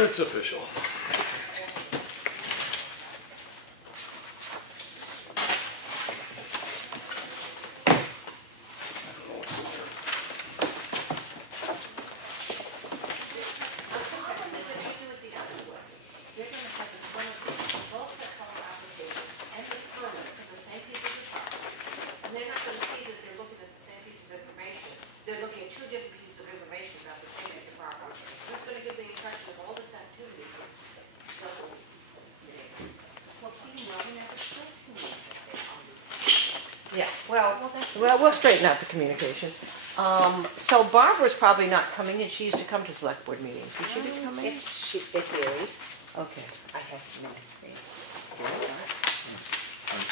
It's official. Well, we'll straighten out the communication. So Barbara's probably not coming in. She used to come to select board meetings. Would she be coming? It varies. Okay. I have minutes for you. I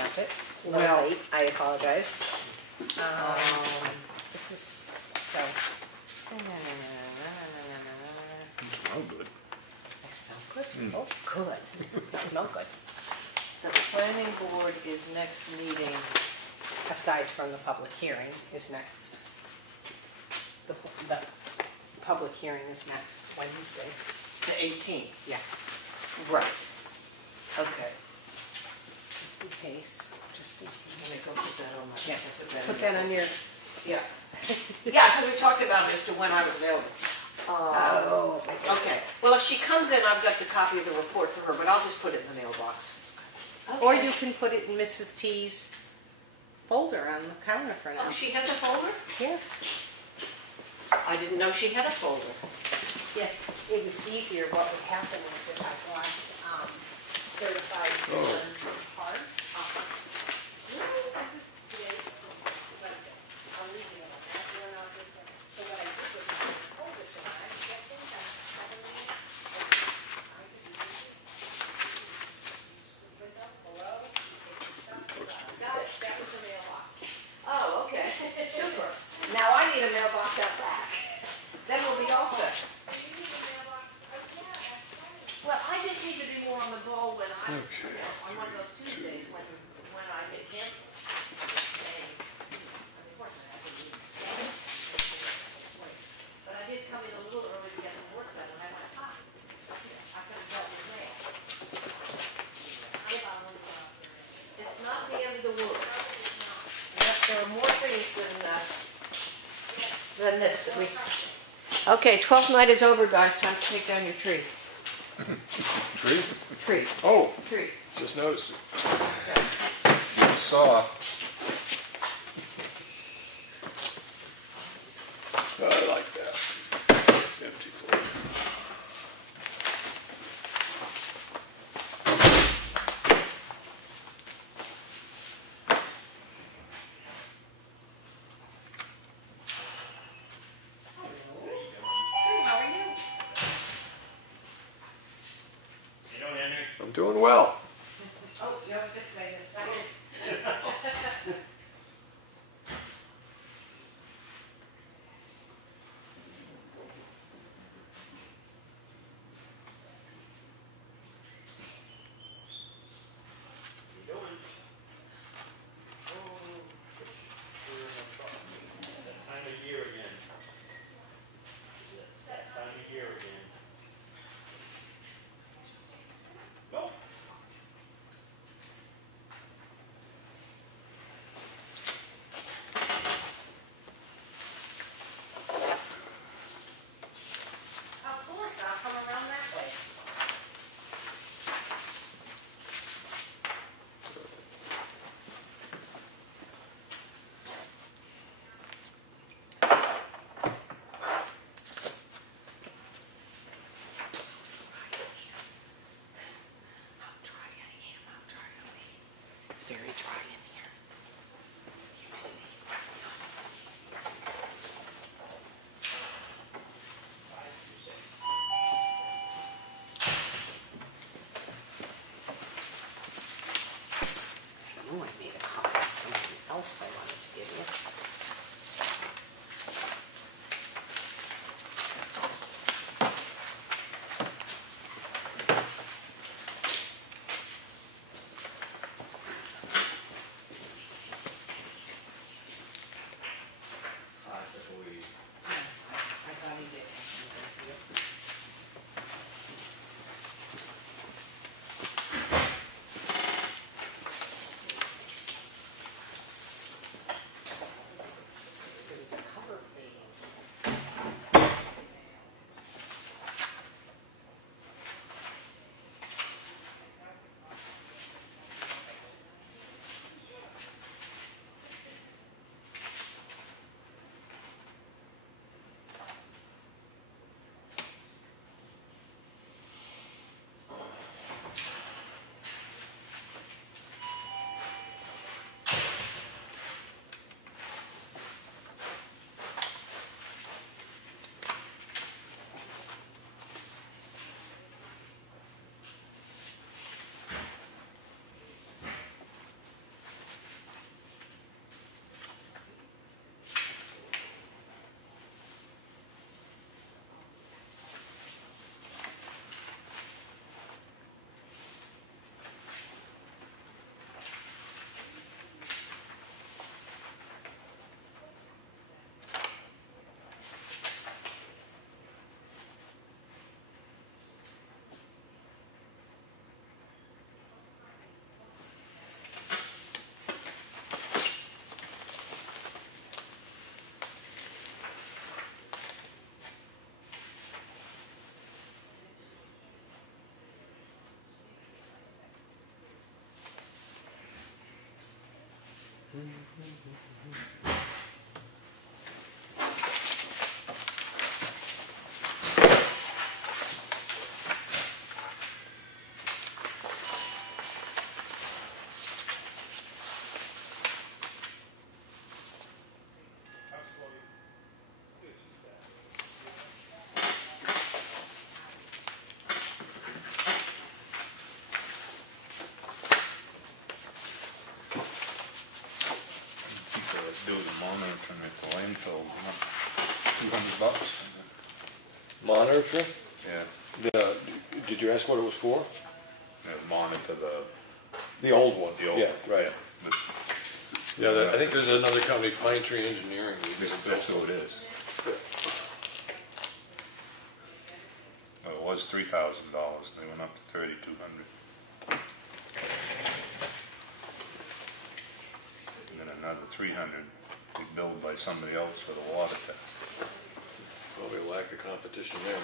have it. Well, I apologize. This is so. You smell good. I smell good. Oh, good. I smell good. The planning board is next meeting. Aside from the public hearing is next. The public hearing is next Wednesday. The 18th. Yes. Right. Okay. Just in case. Just in Let me case. go put that on my. Yes. Put that on your. Yeah. Yeah, because we talked about it as to when I was available. Oh. Okay. Well, if she comes in, I've got the copy of the report for her, but I'll just put it in the mailbox. Okay. Or you can put it in Mrs. T's folder on the counter for now. Oh, she has a folder? Yes. I didn't know she had a folder. Yes. It was easier. What would happen is if I want certified card. So what I did was I hold it tonight and get things out. Got it. That was a mailbox. Oh, okay. Super. Now I need a mailbox out back. Then we'll be all set. Well, I just need to be more on the ball when I, on one of those Tuesdays when I get canceled. But I did come in a little early to get some work done, and I went, I could have dealt with mail. It's not the end of the world. There are more things than this. Okay, 12th night is over, guys. Time to take down your tree. Tree? Tree. Oh, Tree. just noticed it. You saw. I like that. It's empty for you. I'm doing well. Oh, jump this way this second. from it to landfill, $200. Monitor? Yeah, Did you ask what it was for? monitor The old one. the old. Yeah, right. But Yeah, I think there's another company, Pine Tree Engineering. that's who it is. Well, it was $3,000, they went up to $3,200. And then another $300, we billed by somebody else for the water test. Probably a lack of competition there.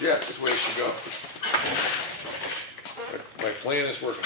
Yeah, that's the way it should go. My plan is working.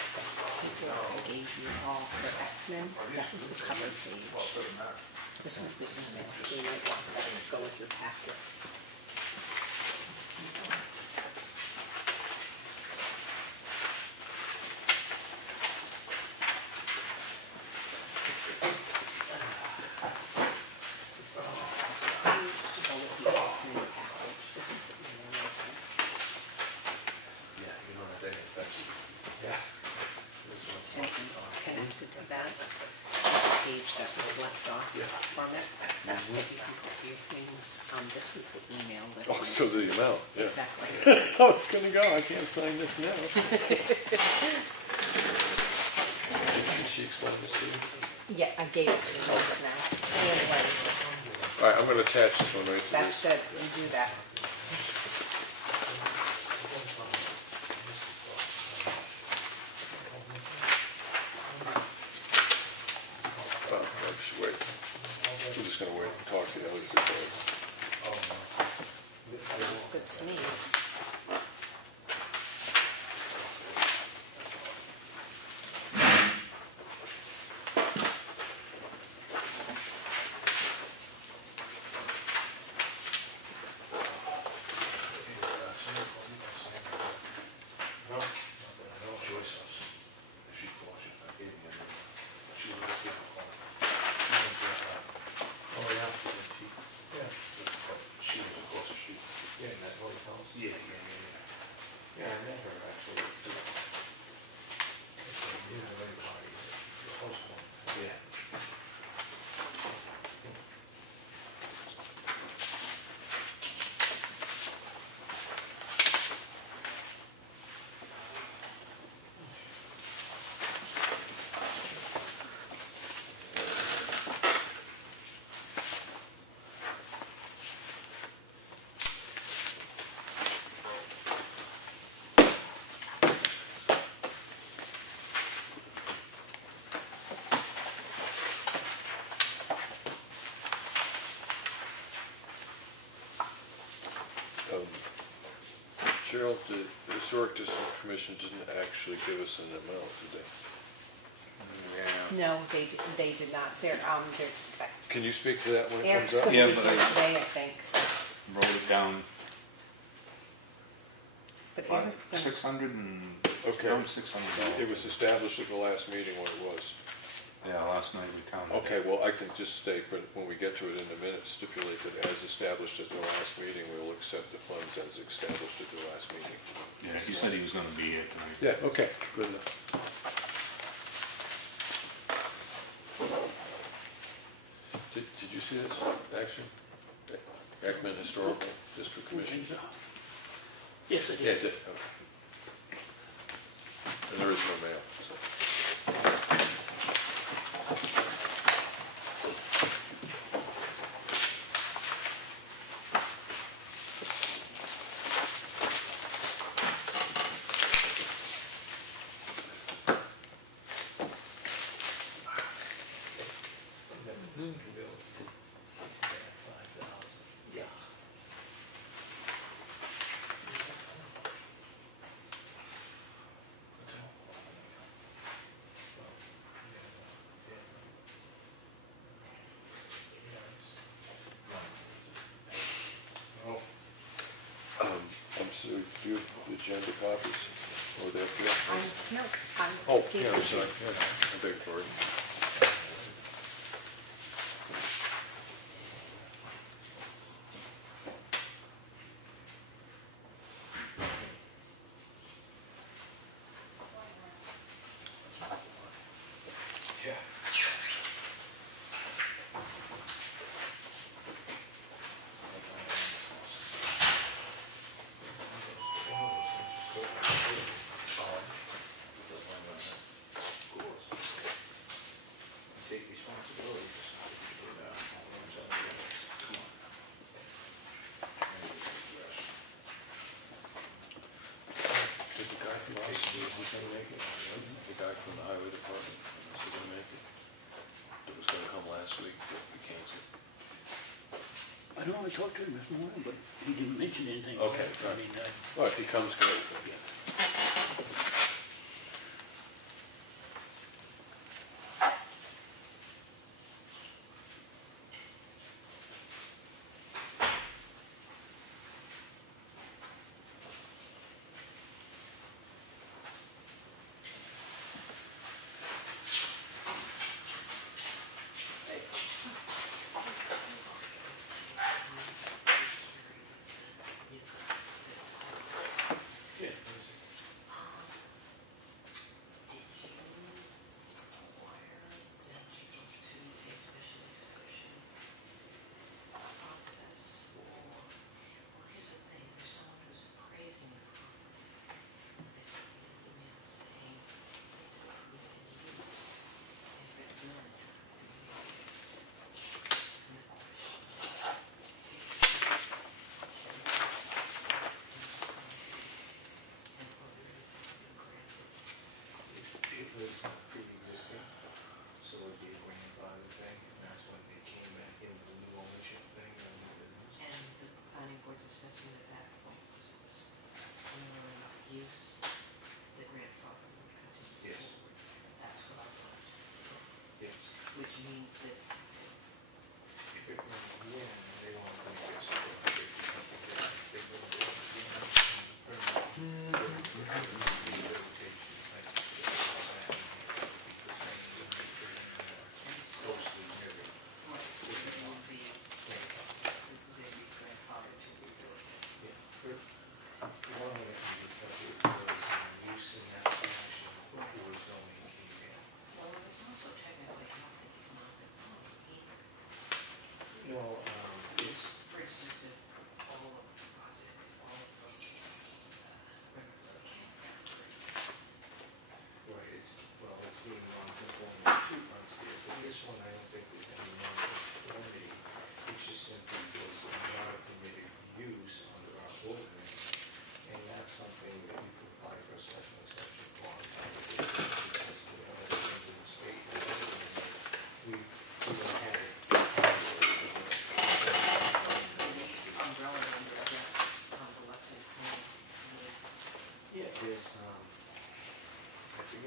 I gave you all for Effingham, that was the cover page. This was the email, so you might want that to go with your packet. This is the page to go with the Effingham package. This was the email I sent. Yeah, you don't have any touches. Yeah. And connected to that is a page that was left off from it, that you can put your things. This was the email that. Oh, so the amount, yeah. Exactly. Oh, it's gonna go, I can't sign this now. She explained this to you? Yeah, I gave it to you just now. Anyway, All right, I'm gonna attach this one right to that's this. good, you do that. Oh, no, just wait. We're just gonna wait and talk to the other two guys. Sounds good to me. Cheryl, the Historic District Commission didn't actually give us an amount, did they? Yeah. No, they did not. They're, Can you speak to that when it Eric's comes up? gonna Yeah, be but here I- today, I think. Wrote it down, But Eric, 600 and, Okay. around $600. It was established at the last meeting what it was. Yeah, last night we counted. Okay, it. well, I can just state, for when we get to it in a minute, stipulate that as established at the last meeting, we'll accept the funds as established at the last meeting. Yeah, he said he was gonna be here tonight. Yeah, okay, good enough. Did you see this, action? Ekman Historical District Commission? Yes, I did. Yeah, it did, okay. And there is no mail, so. Yeah. I'm sorry, do you have the agenda copies? Or they're here? no, Oh, yeah, I'm sorry, yeah, I beg your pardon. Yeah. Take responsibility. Did the guy from us, was gonna make it? The guy from the highway department, was he gonna make it? It was gonna come last week, but we canceled. I know I talked to him this morning, but he didn't mention anything. Okay, I right. mean, Well, if he comes, great. yeah.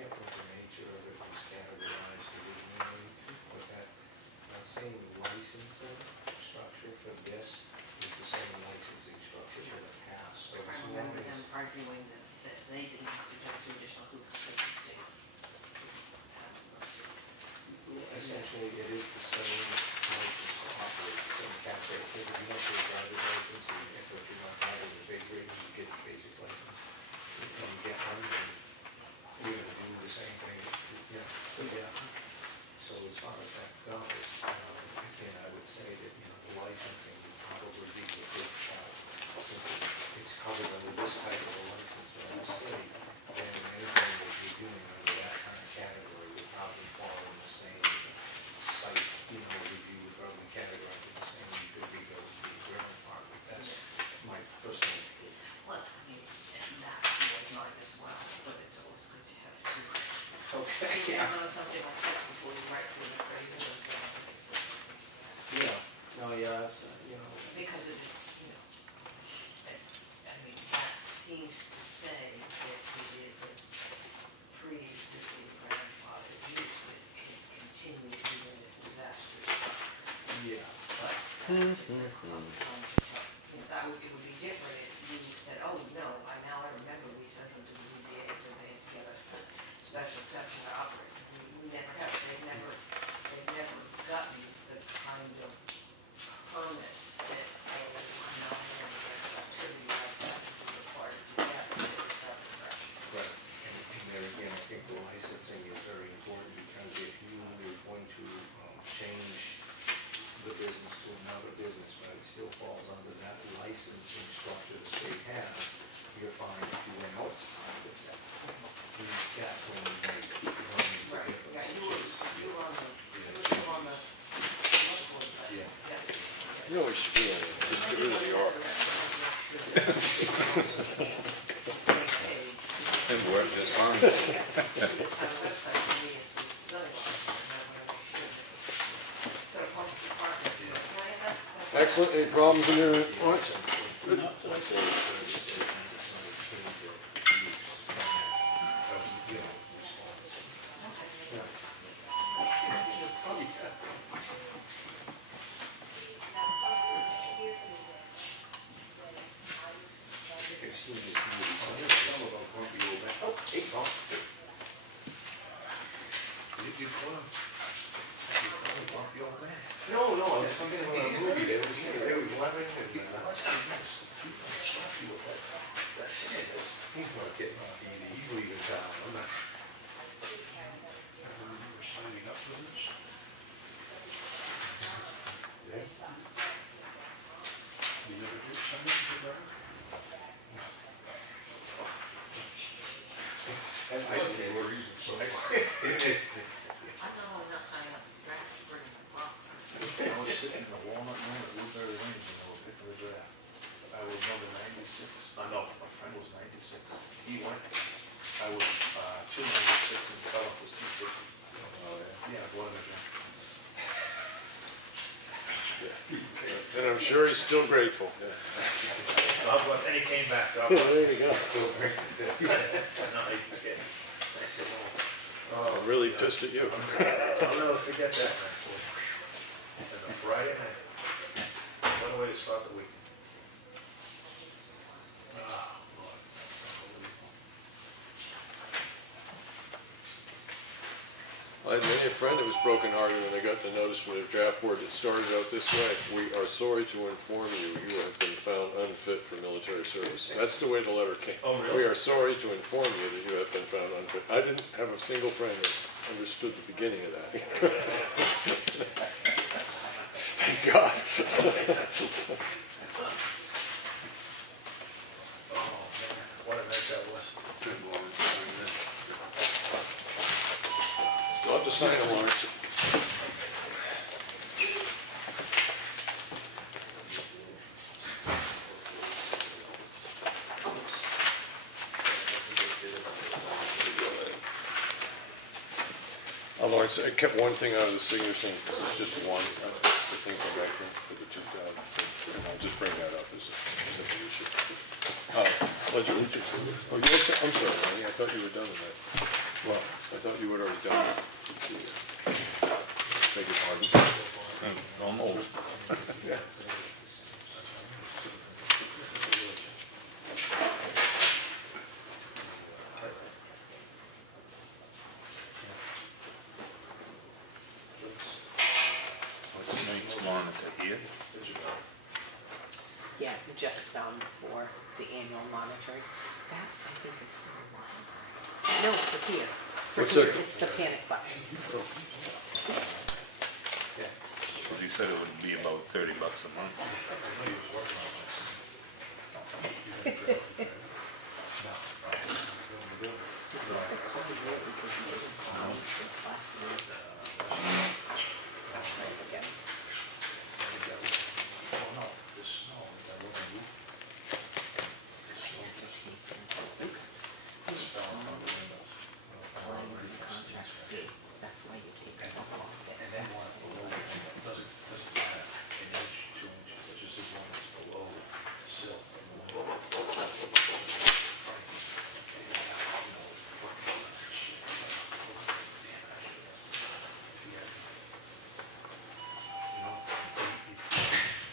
forget what the nature of it was categorized originally, but that same licensing structure for this is the same licensing structure for the past. So I as long remember them as, arguing that they didn't have to jump through additional hoops because the state passed those. essentially, it is the same license to operate, the same tax rate. So if you don't get a driver's license, and if you're not driving the big rigs, you get your basic license. And you get one, then you're gonna do the same thing, you know, so yeah. So as far as that goes, again, I would say that, you know, the licensing would probably be the big challenge. Since it's covered under this type of a license for the state, then anything that you're doing under that kind of category would probably fall in the same site, you know, review would probably categorize it the same, you could read those to the grant department. That's my personal opinion. Well, I mean, and that's always mine as well, but it's always good to have two. Okay, You know, on something like that before you write for the appraisal and so on. yeah, no, yeah, that's, you know, Because it is, you know, I mean, that seems to say that it is a pre-existing grandfather use that can continue even if disaster strikes. yeah. But that's different from, you know, it would be different if you said, oh, no, now I remember we sent them to the ZBAs and they had to get a special exception to operate. We never have, they've never gotten the kind of permit that a non-resident activity like that is required to get to start fresh. Right, and there again, I think the licensing is very important, because if you were going to change the business to another business, but it still falls under that licensing structure the state has, you're fine if you went outside of that. That's when you make it. Right, yeah, you were on the, board, but, Yeah. You know, we should do it, just get rid of the R. It worked just fine. Excellent, any problems in your warrants? I've seen this movie, so there's some of them grumpy old men. Oh, hey, Tom. You call him? You call him grumpy old man? No, I was thinking about a movie, they was loving and, he's not getting off easy, he's leaving town, I'm not. We're signing up for this. Yes? You never did sign up for that? I see more reasons. I know I'm not signing up for the draft, you're bringing the clock. I was sitting in the walnut room at Woodbury Range and I was picking the draft. I was number 96. No, my friend was 96. He went. I was 296 and the cutoff was 250. Oh, yeah. Yeah, one of them. And I'm sure he's still grateful. God bless. And he came back. God bless. There you go. Still great. No, he did. I'm really pissed at you. I'll never forget that night. It was a Friday night. What a way to start the week. Ah, Lord, that's unbelievable. I had many a friend that was brokenhearted when they got the notice from the draft board that started out this way. We are sorry to inform you, you have been found unfit for military service. That's the way the letter came. Oh, really? We are sorry to inform you that you have been found unfit. I didn't have a single friend that understood the beginning of that. Thank God. Oh, man, what a night that was. Good Lord. Still have to sign a warrant. Lawrence, I kept one thing out of the signature thing, because it's just one, the thing from back then, for the 2000, and I'll just bring that up as a simple issue. Pledge allegiance. Oh, I'm sorry, Lenny, I thought you were done with that. Well, I thought you had already done it. Beg your pardon. Almost. Yeah. What's Nate's monitor here? Yeah, just for the annual monitoring. That, I think, is for a while. No, for here. For What's here, that? it's the panic button. Well, he said it would be about $30 a month. Did you ever call the year because you didn't call me since last week? I'll try it again. Oh, no, the snow, that little roof. I used to tease him. I was so time was the contract's due. That's why you take so long. And then one below, doesn't matter, an inch, 2 inches, it's just as long as it's below the sill.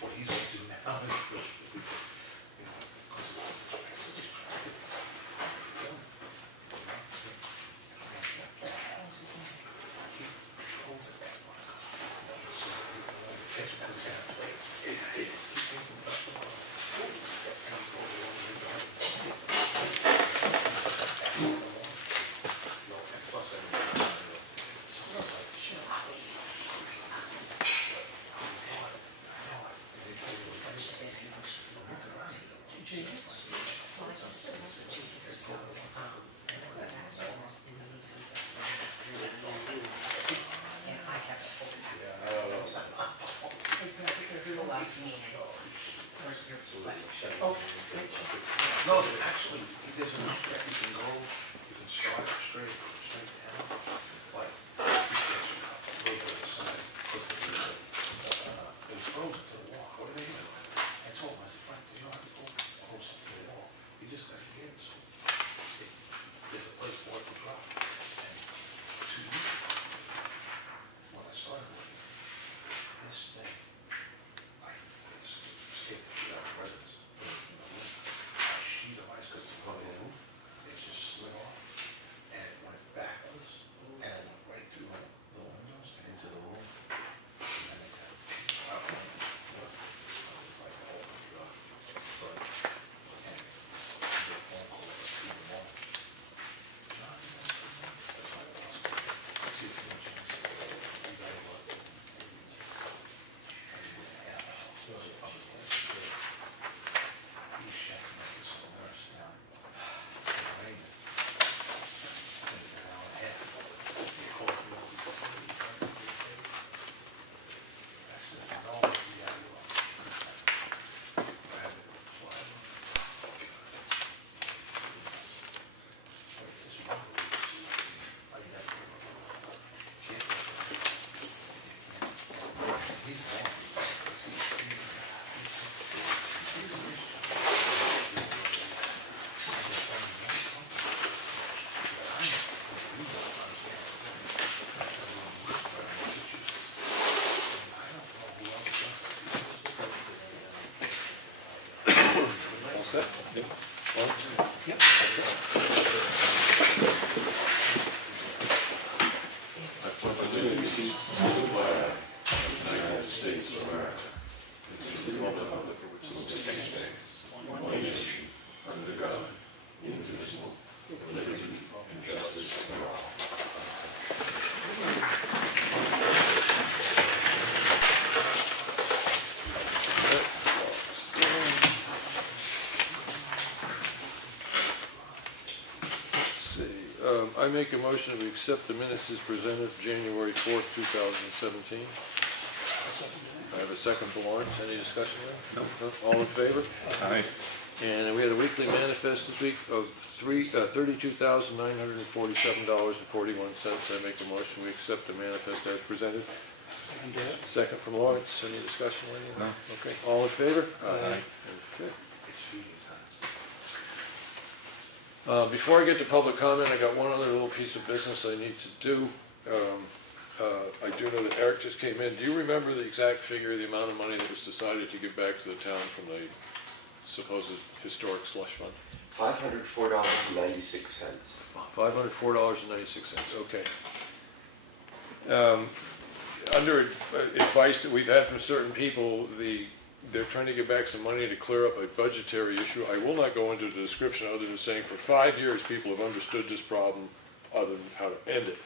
What he's gonna do now is, you know, No, actually, there's enough that you can go, you can start straight down, but a little bit of the side, it was frozen to the wall. What did they do? I told him, I said, Frank, you don't have to go close up to the wall. You just gotta get it, so there's a place for it to drop. And 2 weeks ago, when I started working, this thing, like, it's scared the shit out of residents. A sheet of ice, because it's on the roof, it just slid off, and it went backwards, and it went right through the windows and into the room. And it got, I don't know, it was like, oh my God. So, and I get a phone call at 2 in the morning. John, you know, that's why I lost it. I see a few chances. You got it, what? So it's a public place. He's checking out this whole nurse down in Raymond. And it's an hour and a half. He called me up, he said, I said, no, we got you up. I had to fly him. But it's this one week, I got to can't. He's gone. All set? Yep. On? I make a motion that we accept the minutes as presented January 4th, 2017. I have a second for Lawrence. Any discussion there? No. All in favor? Aye. And we had a weekly manifest this week of $32,947.41. I make a motion we accept the manifest as presented. Second from Lawrence. Any discussion? No. Okay. All in favor? Aye. Okay. It's feeding time. Before I get to public comment, I got one other little piece of business I need to do. I do know that Eric just came in. Do you remember the exact figure, the amount of money that was decided to give back to the town from the supposed historic slush fund? $504.96. $504.96, okay. Under advice that we've had from certain people, they're trying to get back some money to clear up a budgetary issue. I will not go into the description other than saying for 5 years people have understood this problem other than how to end it.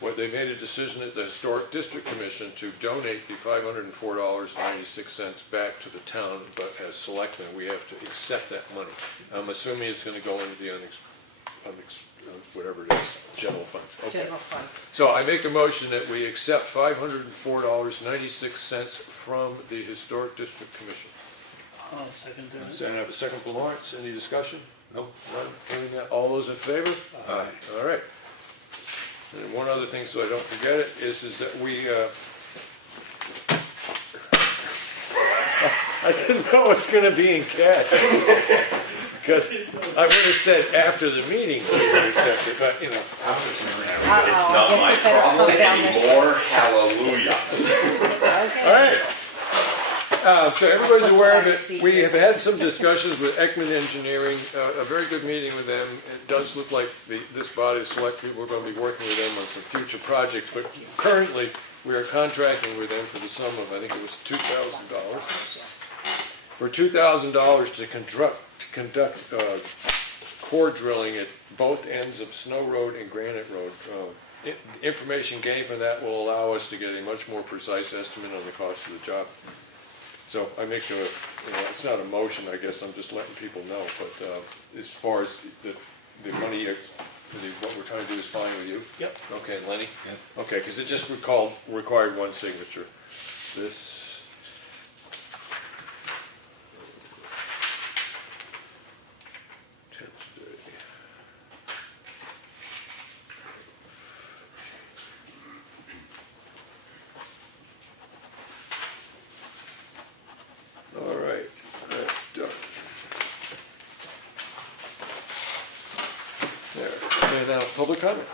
What they made a decision at the Historic District Commission to donate the $504.96 back to the town, but as selectmen we have to accept that money. I'm assuming it's going to go into the whatever it is, general fund. Okay. General fund. So I make a motion that we accept $504.96 from the Historic District Commission. I'll second that. And I have a second from Lawrence. Any discussion? No. None? Hearing that. All those in favor? Aye. All right. And one other thing, so I don't forget it, is that we, I didn't know it was going to be in cash. Because I would have said after the meeting we would accept it, but you know. It's not my problem anymore. Hallelujah. Okay. All right. So everybody's aware of it. We have had some discussions with Ekman Engineering, a very good meeting with them. It does look like this body of select people are going to be working with them on some future projects, but currently we are contracting with them for the sum of, I think it was $2,000. For $2,000 to conduct core drilling at both ends of Snow Road and Granite Road. Information gained from that will allow us to get a much more precise estimate on the cost of the job. So I make a, it's not a motion, I guess, I'm just letting people know, but as far as the money, what we're trying to do is fine with you? Yep. Okay, Lenny? Yep. Okay, because it just required one signature. This. Public comment.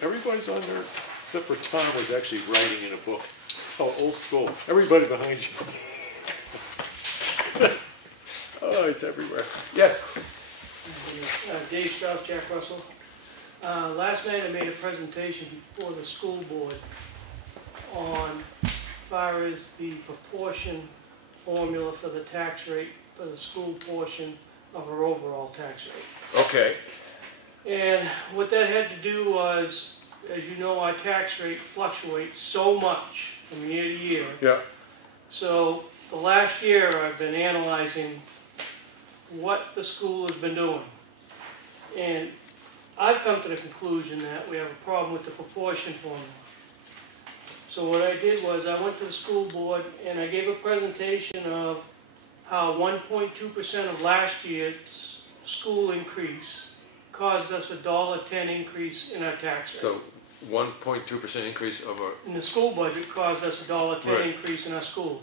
Everybody's on there, except for Tom was actually writing in a book. Oh, old school. Everybody behind you. Oh, it's everywhere. Yes? Dave Strauss, Jack Russell. Last night I made a presentation before the school board on as far as the proportion formula for the tax rate for the school portion of our overall tax rate. Okay. And what that had to do was, as you know, our tax rate fluctuates so much from year to year. Yeah. So the last year I've been analyzing what the school has been doing. And I've come to the conclusion that we have a problem with the proportion formula. So what I did was I went to the school board and I gave a presentation of how 1.2% of last year's school increase caused us a $1.10 increase in our tax rate. So 1.2% increase of our... And the school budget caused us a $1.10 Right. increase in our school.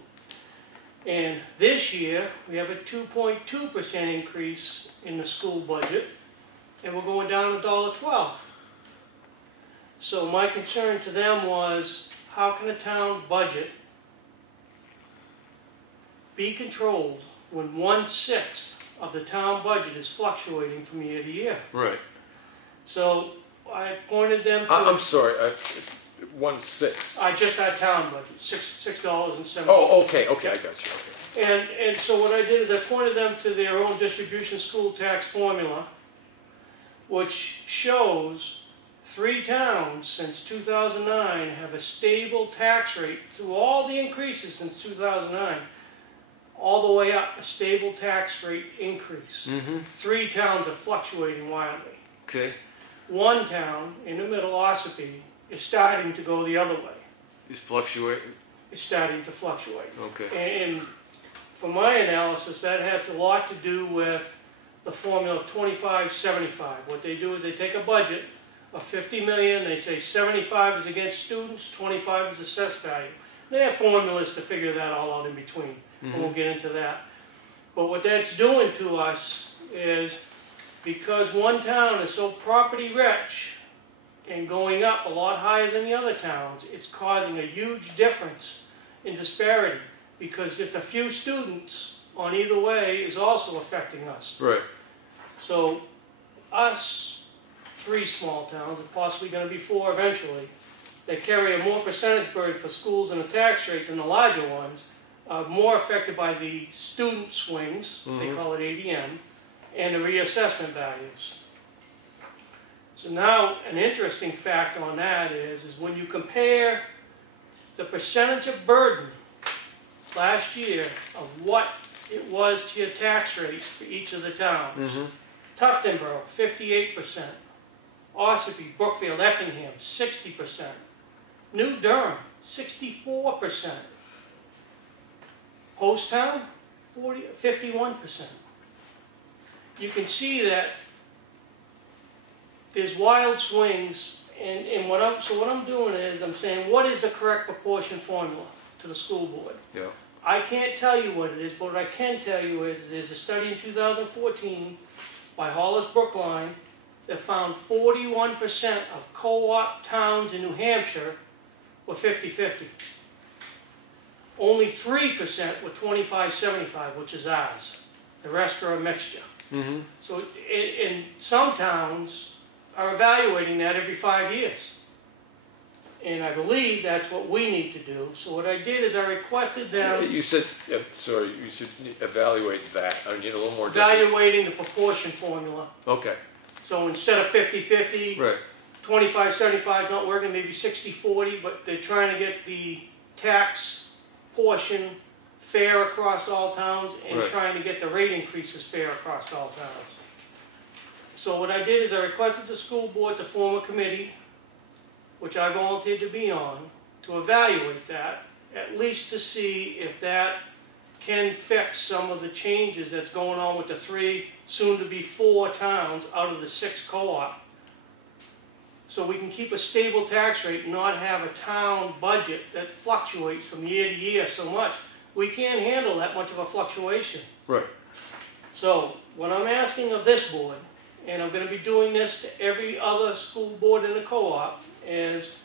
And this year, we have a 2.2% increase in the school budget, and we're going down to $1.12. So my concern to them was, how can a town budget be controlled when 1/6 of the town budget is fluctuating from year to year? Right. So I pointed them to... I'm sorry, 1/6. Just our town budget, $6.70. Oh, okay, I got you. Okay. And so what I did is I pointed them to their own distribution school tax formula, which shows 3 towns since 2009 have a stable tax rate through all the increases since 2009, all the way up, a stable tax rate increase. 3 towns are fluctuating wildly. Okay. 1 town in the middle, Espie, is starting to go the other way. It's fluctuating? It's starting to fluctuate. Okay. And from my analysis, that has a lot to do with the formula of 25-75. What they do is they take a budget of $50 million, they say 75 is against students, 25 is assessed value. They have formulas to figure that all out in between, and we'll get into that. But what that's doing to us is because one town is so property rich and going up a lot higher than the other towns, it's causing a huge difference in disparity, because just a few students on either way is also affecting us. Right. So us, 3 small towns, and possibly going to be 4 eventually, that carry a more percentage burden for schools and a tax rate than the larger ones, are more affected by the student swings, they call it ADM, and the reassessment values. So now, an interesting fact on that is when you compare the percentage of burden last year of what it was to your tax rate for each of the towns. Tuftonboro, 58%. Ossipee, Brookfield, Effingham, 60%. New Durham, 64%. Poasttown, 51%. You can see that there's wild swings, and what I'm doing is I'm saying, what is the correct proportion formula to the school board? Yeah. I can't tell you what it is, but what I can tell you is there's a study in 2014 by Hollis Brookline that found 41% of co-op towns in New Hampshire were 50-50. Only 3% were 25-75, which is ours. The rest are a mixture. So in some towns are evaluating that every 5 years. And I believe that's what we need to do. So what I did is I requested them... You said, sorry, you should evaluate that. I need a little more... Evaluating the proportion formula. Okay. So instead of 50-50, Right. 25-75 is not working, maybe 60-40, but they're trying to get the tax portion fair across all towns and Right. trying to get the rate increases fair across all towns. So what I did is I requested the school board to form a committee, which I volunteered to be on, to evaluate that, at least to see if that can fix some of the changes that's going on with the 3, soon to be 4 towns out of the 6 co-op. So we can keep a stable tax rate and not have a town budget that fluctuates from year to year so much. We can't handle that much of a fluctuation. Right. So what I'm asking of this board, and I'm going to be doing this to every other school board in the co-op, is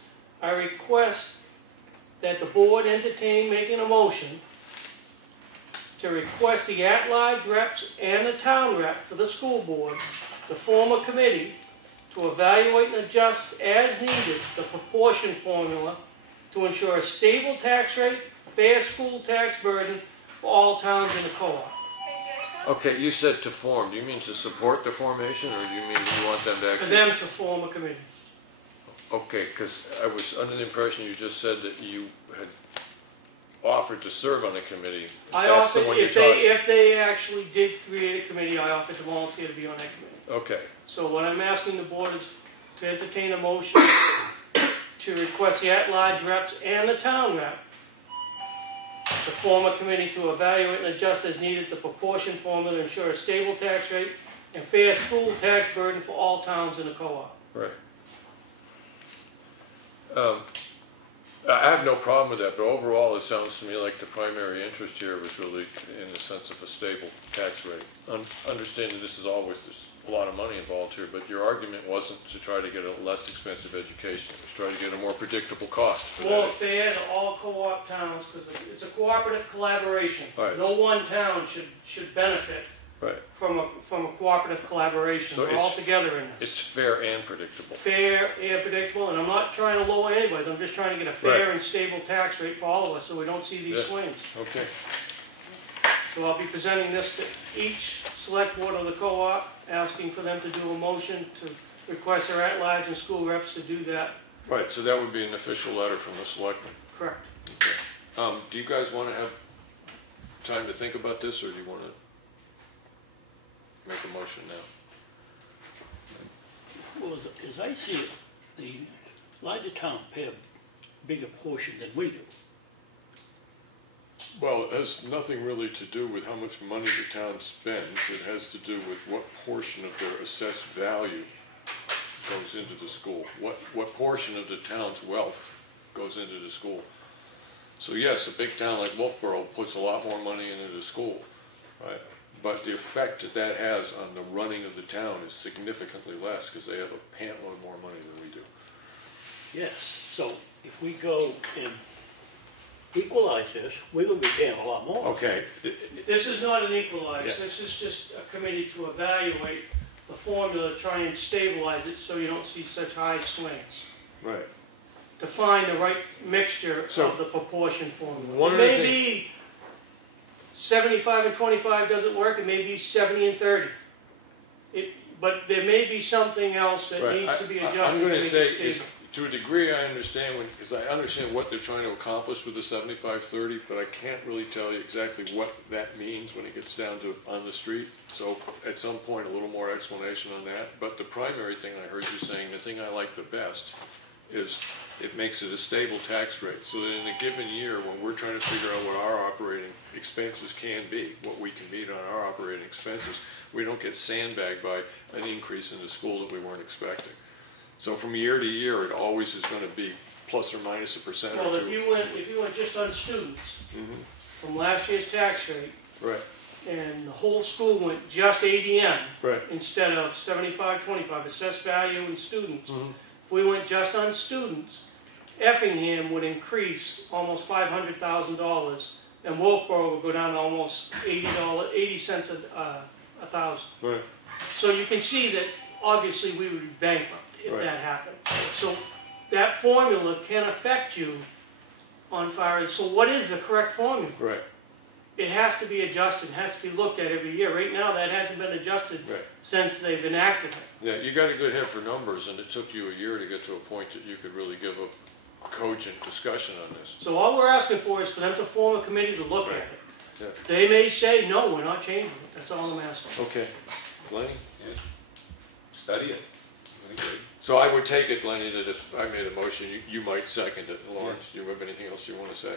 I request that the board entertain making a motion to request the at-large reps and the town rep for the school board to form a committee to evaluate and adjust as needed the proportion formula to ensure a stable tax rate, fair school tax burden for all towns in the co-op. Okay, you said to form. Do you mean to support the formation, or do you mean you want them to For actually... them to form a committee. Okay, because I was under the impression you just said that you had offered to serve on the committee. I That's the offered, one you're if talking... they actually did create a committee, I offered to volunteer to be on that committee. Okay, So what I'm asking the board is to entertain a motion to request the at-large reps and the town rep to form a committee to evaluate and adjust as needed the proportion formula to ensure a stable tax rate and fair school tax burden for all towns in the co-op. right. I have no problem with that, but overall it sounds to me like the primary interest here was really in the sense of a stable tax rate. Understanding this is always, there's a lot of money involved here, but your argument wasn't to try to get a less expensive education. It was try to get a more predictable cost for More that. fair to all co-op towns, because it's a cooperative collaboration. Right. No one town should benefit Right. from a cooperative collaboration. So We're all it's- together in this. It's fair and predictable. Fair and predictable, and I'm not trying to lower anybody's, I'm just trying to get a fair Right. and stable tax rate for all of us, so we don't see these Yeah. swings. Okay. So I'll be presenting this to each select board of the co-op, asking for them to do a motion to request their at-large and school reps to do that. Right, so that would be an official letter from the selectmen. Correct. Okay. Do you guys want to have time to think about this, or do you want to make a motion now? Well, as I see it, the larger towns pay a bigger portion than we do. Well, it has nothing really to do with how much money the town spends. It has to do with what portion of their assessed value goes into the school. What portion of the town's wealth goes into the school. So yes, a big town like Wolfboro puts a lot more money into the school, right? but the effect that that has on the running of the town is significantly less, because they have a pantload more money than we do. Yes, so if we go and equalize this, we're gonna be paying a lot more. Okay, This is not an equalize, Yeah. this is just a committee to evaluate the formula, try and stabilize it so you don't see such high swings. right. To find the right mixture So, of the proportion formula. one It of the may be 75 and 25 doesn't work, it may be 70 and 30. But there may be something else that Right. needs to be I'm adjusted to going make to it say, stable. is, to a degree, I understand because I understand what they're trying to accomplish with the 75-30, but I can't really tell you exactly what that means when it gets down to on the street. So at some point, a little more explanation on that. But the primary thing I heard you saying, the thing I like the best, is it makes it a stable tax rate. So that in a given year, when we're trying to figure out what our operating expenses can be, what we can meet on our operating expenses, we don't get sandbagged by an increase in the school that we weren't expecting. So from year to year, it always is going to be plus or minus a percent or Well, two. if you went just on students, from last year's tax rate, Right, and the whole school went just ADM, right. instead of 75-25, assessed value in students. Mhm. If we went just on students, Effingham would increase almost $500,000, and Wolfboro would go down to almost $80 cents a thousand. Right. So you can see that obviously we would be bankrupt if Right. that happened. So that formula can affect you on fire. So what is the correct formula? Right. It has to be adjusted, it has to be looked at every year. Right now, that hasn't been adjusted Right. since they've enacted it. Yeah, you got a good head for numbers, and it took you a year to get to a point that you could really give a cogent discussion on this. So all we're asking for is for them to form a committee to look at Right. it. Yeah. They may say, no, we're not changing it. That's all I'm asking. Okay. Lenny? Study it. I agree. So I would take it, Lenny, that if I made a motion, you might second it. Lawrence, do you have anything else you want to say?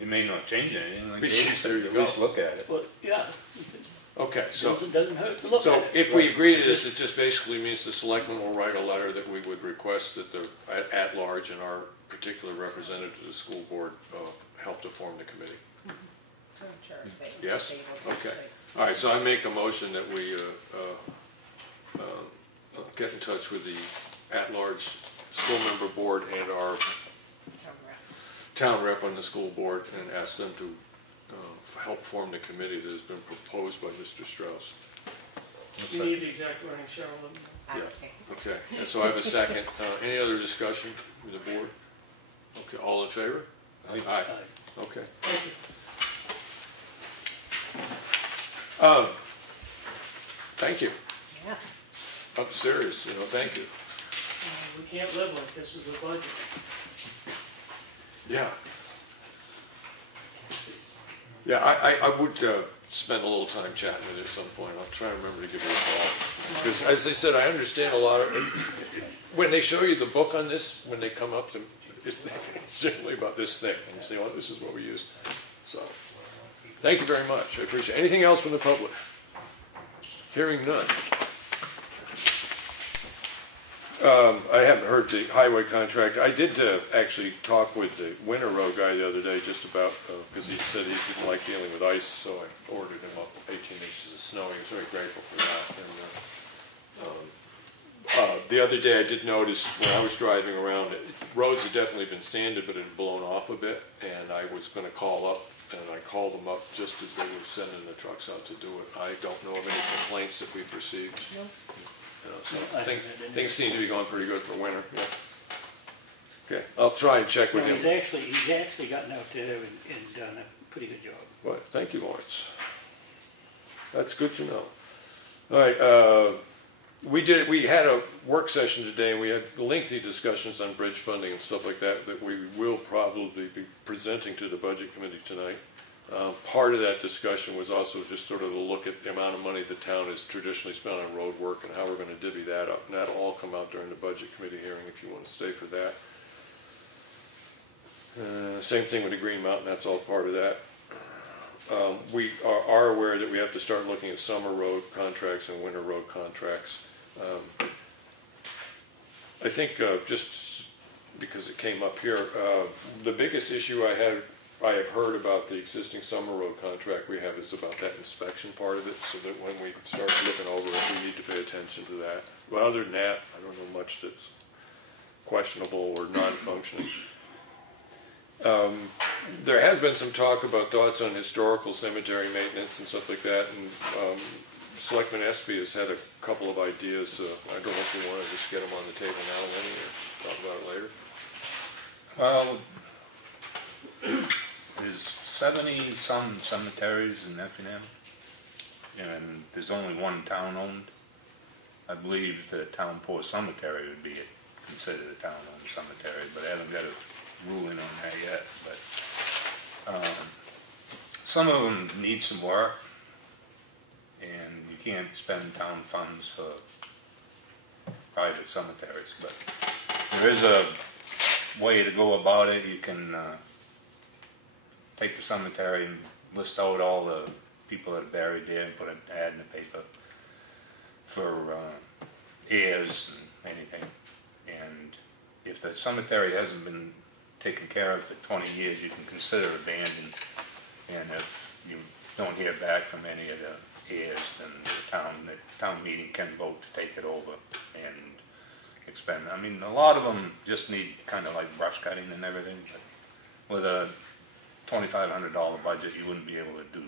It may not change anything, like But Dave said, there you at go. least look at it. But, yeah, Okay, so, doesn't hurt to look at so it. if we agree to this, it just basically means the selectmen will write a letter that we would request that the at-large and our particular representative to the school board help to form the committee. Yes? Okay. All right, so I make a motion that we get in touch with the at-large school member board and our town rep on the school board and ask them to help form the committee that has been proposed by Mr. Strauss. You need the exact wording, Cheryl. Yeah, okay. And so I have a second. Any other discussion with the board? Okay, all in favor? Aye. Aye. Okay. Thank you. Thank you. Yeah. I'm serious, thank you. We can't live like this is a budget. Yeah. Yeah, I would spend a little time chatting with you at some point. I'll try and remember to give you a call. Because as I said, I understand a lot of, when they show you the book on this, when they come up to, it's simply about this thing. And you say, well, this is what we use. So, thank you very much. I appreciate it. Anything else from the public? Hearing none. I haven't heard the highway contract. I did actually talk with the Winter Road guy the other day just about, because he said he didn't like dealing with ice, so I ordered him up 18 inches of snow. He was very grateful for that. And the other day I did notice when I was driving around, roads had definitely been sanded, but it had blown off a bit, and I was going to call up, and I called them up just as they were sending the trucks out to do it. I don't know of any complaints that we've received. So things seem to be going pretty good for winter. Yeah. Okay, I'll try and check with No, him. he's actually gotten out there and done a pretty good job. Well, thank you, Lawrence. That's good to know. All right, we had a work session today, and we had lengthy discussions on bridge funding and stuff like that that we will probably be presenting to the budget committee tonight. Part of that discussion was also just sort of a look at the amount of money the town has traditionally spent on road work and how we're going to divvy that up. And that'll all come out during the budget committee hearing if you want to stay for that. Same thing with the Green Mountain, that's all part of that. We are aware that we have to start looking at summer road contracts and winter road contracts. I think just because it came up here, the biggest issue I had I have heard about the existing summer road contract we have is about that inspection part of it, so that when we start looking over it, we need to pay attention to that. But other than that, I don't know much that's questionable or non-functioning. There has been some talk about thoughts on historical cemetery maintenance and stuff like that, and Selectman Espie has had a couple of ideas. I don't know if you want to just get them on the table now, Lenny, or talk about it later. Well, there's 70-some cemeteries in Effingham, and there's only one town-owned. I believe the Town Poor Cemetery would be considered a town-owned cemetery, but I haven't got a ruling on that yet. But some of them need some work, and you can't spend town funds for private cemeteries. But there is a way to go about it. You can take the cemetery and list out all the people that are buried there and put an ad in the paper for heirs and anything. And if the cemetery hasn't been taken care of for 20 years, you can consider abandoned. And if you don't hear back from any of the heirs, then the town meeting can vote to take it over and expend. I mean, a lot of them just need kind of like brush cutting and everything, but with a $2,500 budget, you wouldn't be able to do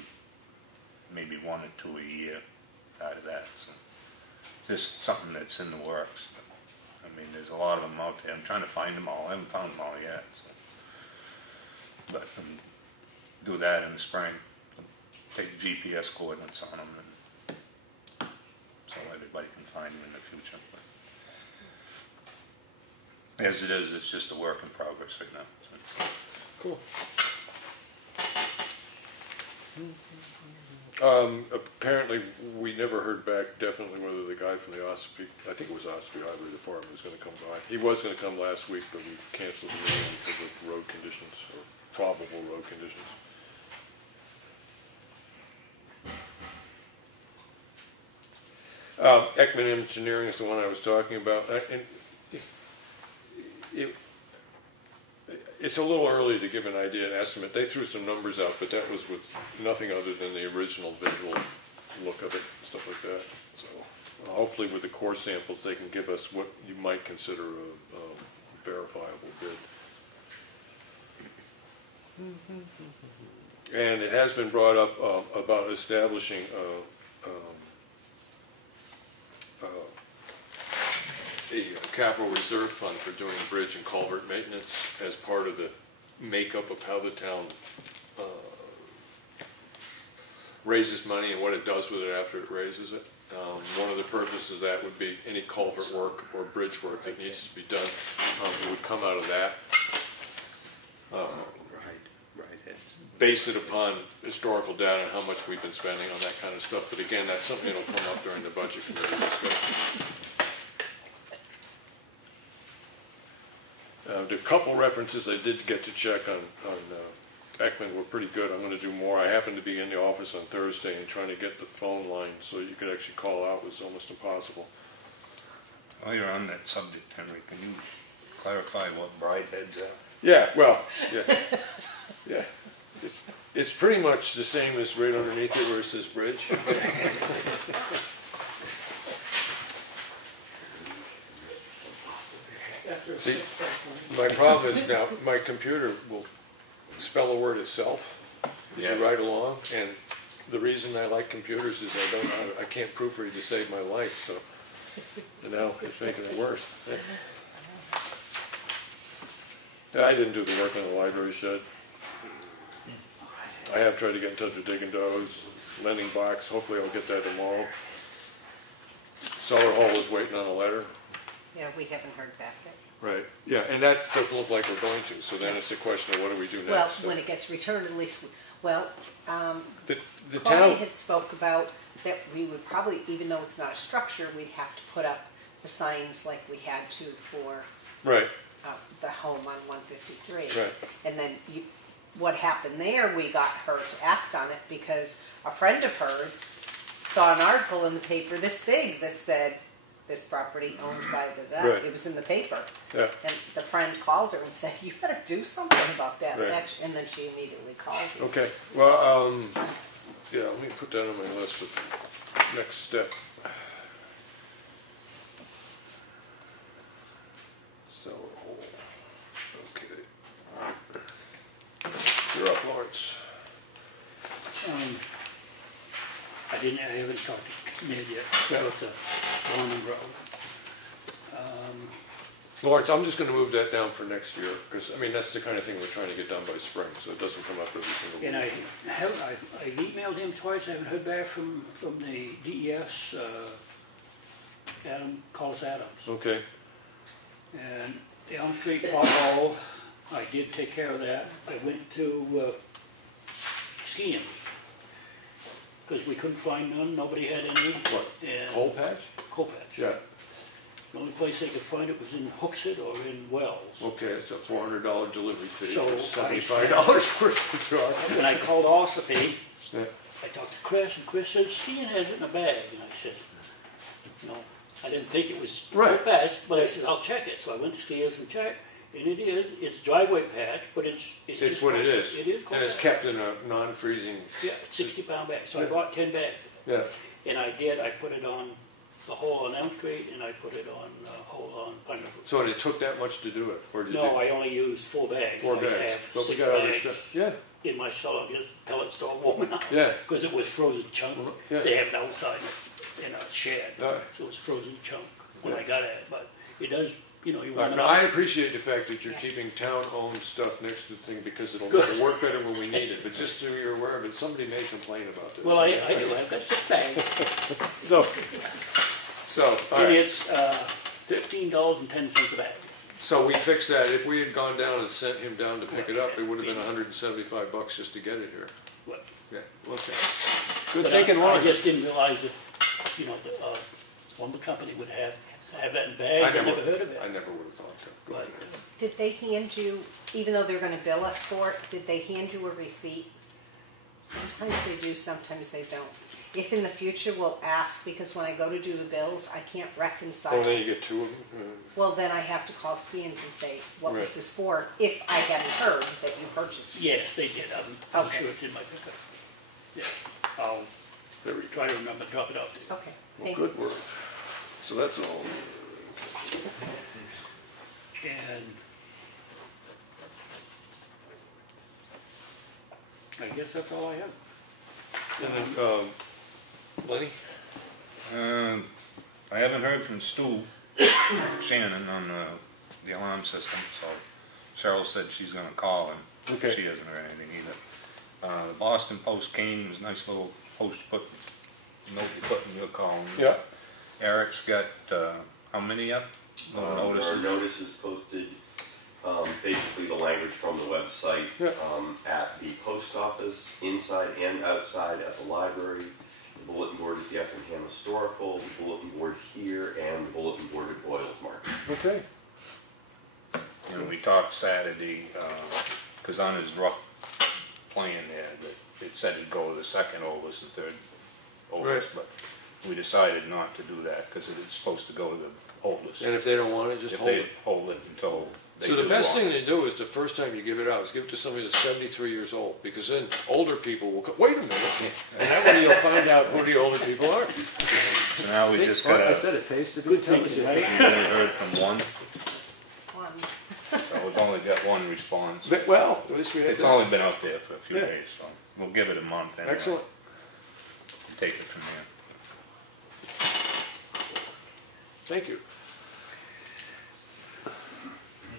maybe 1 or 2 a year out of that. So just something that's in the works. I mean, there's a lot of them out there. I'm trying to find them all. I haven't found them all yet. So. But do that in the spring. Take GPS coordinates on them, and so everybody can find them in the future. But as it is, it's just a work in progress right now. So. Cool. Apparently, we never heard back definitely whether the guy from the Espie, I think it was Espie Highway Department, was going to come by. He was going to come last week, but we canceled the meeting because of road conditions, or probable road conditions. Ekman Engineering is the one I was talking about. And it's a little early to give an idea, an estimate. They threw some numbers out, but that was with nothing other than the original visual look of it, stuff like that. So hopefully with the core samples, they can give us what you might consider a verifiable bid. And it has been brought up about establishing a capital reserve fund for doing bridge and culvert maintenance as part of the makeup of how the town raises money and what it does with it after it raises it. One of the purposes of that would be any culvert work or bridge work that needs to be done would come out of that. Base it upon historical data and how much we've been spending on that kind of stuff. But again, that's something that'll come up during the budget committee discussion. The couple references I did get to check on Ekman were pretty good. I'm going to do more. I happened to be in the office on Thursday and trying to get the phone line so you could actually call out was almost impossible. While you're on that subject, Henry, can you clarify what bride heads are? Yeah, well, yeah. It's pretty much the same as right underneath it where it says bridge. See, my problem is now my computer will spell a word itself as you write along, and the reason I like computers is I can't proofread to save my life, so now it's making it worse. I didn't do the work on the library shed. I have tried to get in touch with Digging Does, Lending Box. Hopefully I'll get that tomorrow. Cellar Hall is waiting on a letter. Yeah, we haven't heard back yet. Right. Yeah, and that doesn't look like we're going to. So then it's a question of what do we do next? Well, when it gets returned, at least, well, the Claudia town had spoke about that we would probably, even though it's not a structure, we'd have to put up the signs like we had to for right. The home on 153. Right. And then what happened there, we got her to act on it because a friend of hers saw an article in the paper this big that said, this property owned by da-da. Right. It was in the paper. Yeah. And the friend friend called her and said, you better do something about that. Right. And then she immediately called you. Okay, well, yeah, let me put that on my list of next step. So, okay. You're up, Lawrence. I haven't talked to Ned yet about the Bowman Road. Lawrence, I'm just gonna move that down for next year, because, I mean, that's the kind of thing we're trying to get done by spring, so it doesn't come up every single week. And I emailed him twice, I haven't heard back from the DES, Adam, calls Adams. Okay, And the Elm Street pothole, I did take care of that. I went to skiing, because we couldn't find none, nobody had any. what, And coal patch? Coal patch. Yeah, The only place they could find it was in Hooksett or in Wells. okay, it's a $400 delivery fee, So for I $75 worth of truck. When I called Ossipee, Yeah. I talked to Chris, and Chris says, skiing has it in a bag. And I said, no, I didn't think it was Right. coal patch, but I said, I'll check it. So I went to Skiers and checked, and it is, it's driveway patch, but it's It's just what coal- it is. It is coal And it's patch. kept in a non-freezing, Yeah, 60-pound bag. So I Yeah. bought 10 bags. yeah, And I did, I put it on the hole on Elm Street, and I put it on the hole on Pine River. so it took that much to do it, or did you? No, I only used 4 bags. 4 I bags, have but we 6 got other bags stuff, yeah, in my cellar, just pellet store warming up. yeah. Because it was frozen chunk. Yeah. They have it outside in a shed, Right. so it was frozen chunk when I got it. But it does, you know, you Right, want now, to. I appreciate the fact that you're Yes. keeping town-owned stuff next to the thing, because it'll work better when we need it, but just so you're aware of it, somebody may complain about this. Well, I do. I've got 6 bags, So, all and right, it's $15.10 a bag. so we fixed that. If we had gone down and sent him down to pick it up, it would have been $175 just to get it here. But, Yeah, okay. Good but thinking, I Lawrence. just didn't realize that, you know, lumber company would have that in bags. I never heard of it. I never would have thought that. Go But, ahead. Did they hand you, even though they're gonna bill us for it, did they hand you a receipt? Sometimes they do, sometimes they don't. If in the future we'll ask, because when I go to do the bills, I can't reconcile. Oh, then you get 2 of them? Well, then I have to call Skians and say, what was Right. this for, if I hadn't heard that you purchased it. yes, they did. I'm Okay. sure it's in my pickup. Yeah, I'll There we go. try to remember to drop it off to you. Okay, Well, thank you. good work. So that's all. And I guess that's all I have. And then, Lenny? I haven't heard from Stu Shannon on the alarm system, so Cheryl said she's gonna call him. Okay. She hasn't heard anything either. The Boston Post came, it was a nice little post put, note you put in your column. Yeah. Eric's got, how many up? Little There are notices. notices posted, basically the language from the website, Yeah. at the post office, inside and outside at the library, the bulletin board at the Effingham Historical, the bulletin board here, and the bulletin board at Boyles Market. Okay. And we talked Saturday, cause on his rough plan there, that it said it'd go to the second oldest and third oldest, but we decided not to do that, cause it's supposed to go to the oldest. And if they don't want it, just If hold they it. hold it until they So the do best want thing it. to do is the first time you give it out is give it to somebody that's 73 years old, because then older people will go, wait a minute, and that way you'll find out who the older people are. So now we just I gotta, said it pays to be Good thinking, intelligent. right? we only heard from one, One. so we've only got one response. But, well, at least we had It's that. only been up there for a few Yeah. days, so we'll give it a month anyway. Excellent. And take it from there. Thank you.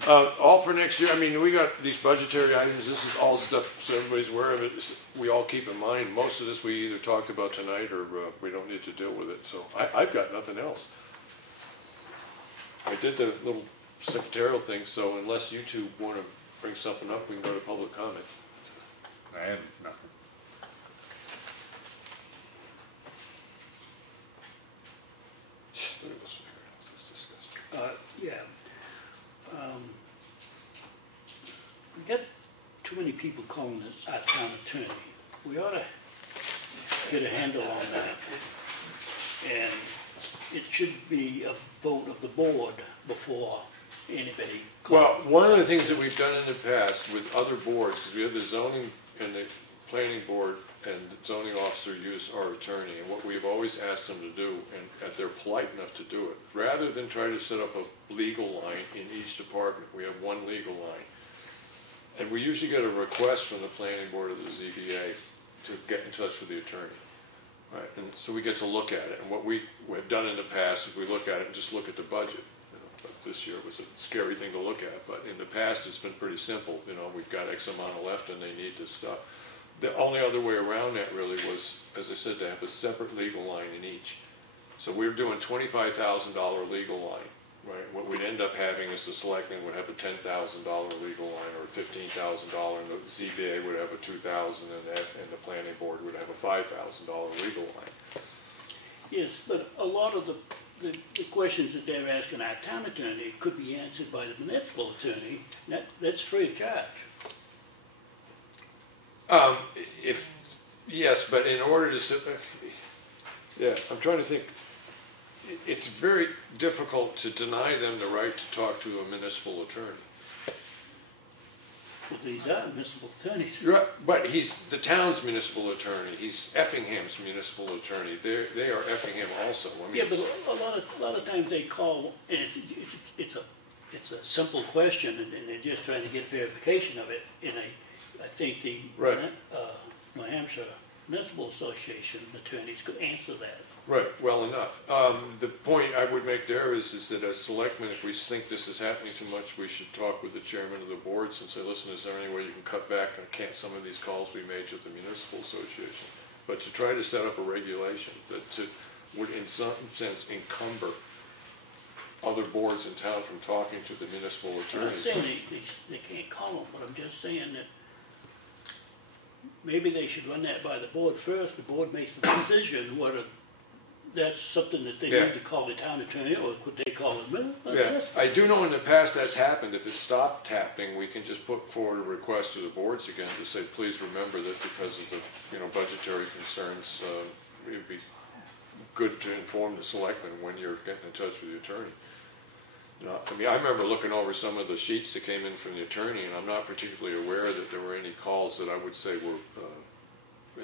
All for next year, I mean, we got these budgetary items, this is all stuff, so everybody's aware of it, we all keep in mind. Most of this we either talked about tonight, or we don't need to deal with it, so I've got nothing else. I did the little secretarial thing, so unless you two want to bring something up, we can go to public comment. I have nothing. Look at this figure, this is disgusting. Yeah. We got too many people calling it our town attorney. We ought to get a handle on that. And it should be a vote of the board before anybody. Well, one of the things that we've done in the past with other boards, because we have the zoning and the planning board and the zoning officer use our attorney, and what we've always asked them to do, and they're polite enough to do it, rather than try to set up a legal line in each department, we have one legal line. And we usually get a request from the planning board or the ZBA to get in touch with the attorney. Right, and so we get to look at it, and what we have done in the past is we look at it and just look at the budget. But this year was a scary thing to look at, but in the past it's been pretty simple. We've got X amount left and they need this stuff. The only other way around that really was, as I said, to have a separate legal line in each. So we're doing $25,000 legal line, right? What we'd end up having is the selectmen would have a $10,000 legal line, or $15,000, and the ZBA would have a $2,000, and the planning board would have a $5,000 legal line. Yes, but a lot of the questions that they're asking our town attorney could be answered by the municipal attorney. That's free of charge. Yes, but in order to, yeah, I'm trying to think. It's very difficult to deny them the right to talk to a municipal attorney. Well, these are municipal attorneys. Right, but he's the town's municipal attorney. He's Effingham's municipal attorney. They are Effingham also. I mean, Yeah, but a lot of times they call, and it's a simple question, and they're just trying to get verification of it. And I think the New Hampshire Municipal Association attorneys could answer that. Right, well enough. The point I would make there is that as selectmen, if we think this is happening too much, we should talk with the chairman of the boards and say, listen, is there any way you can cut back on some of these calls we made to the municipal association? But to try to set up a regulation that would in some sense encumber other boards in town from talking to the municipal attorney. I'm not saying they can't call them, but I'm just saying that maybe they should run that by the board first. The board makes the decision whether that's something that they need to call the town attorney, or could they call them? Yeah, I do know in the past that's happened. If it stopped happening, we can just put forward a request to the boards again to say, please remember that because of the budgetary concerns, it would be good to inform the selectmen when you're getting in touch with the attorney. I mean, I remember looking over some of the sheets that came in from the attorney, and I'm not particularly aware that there were any calls that I would say were,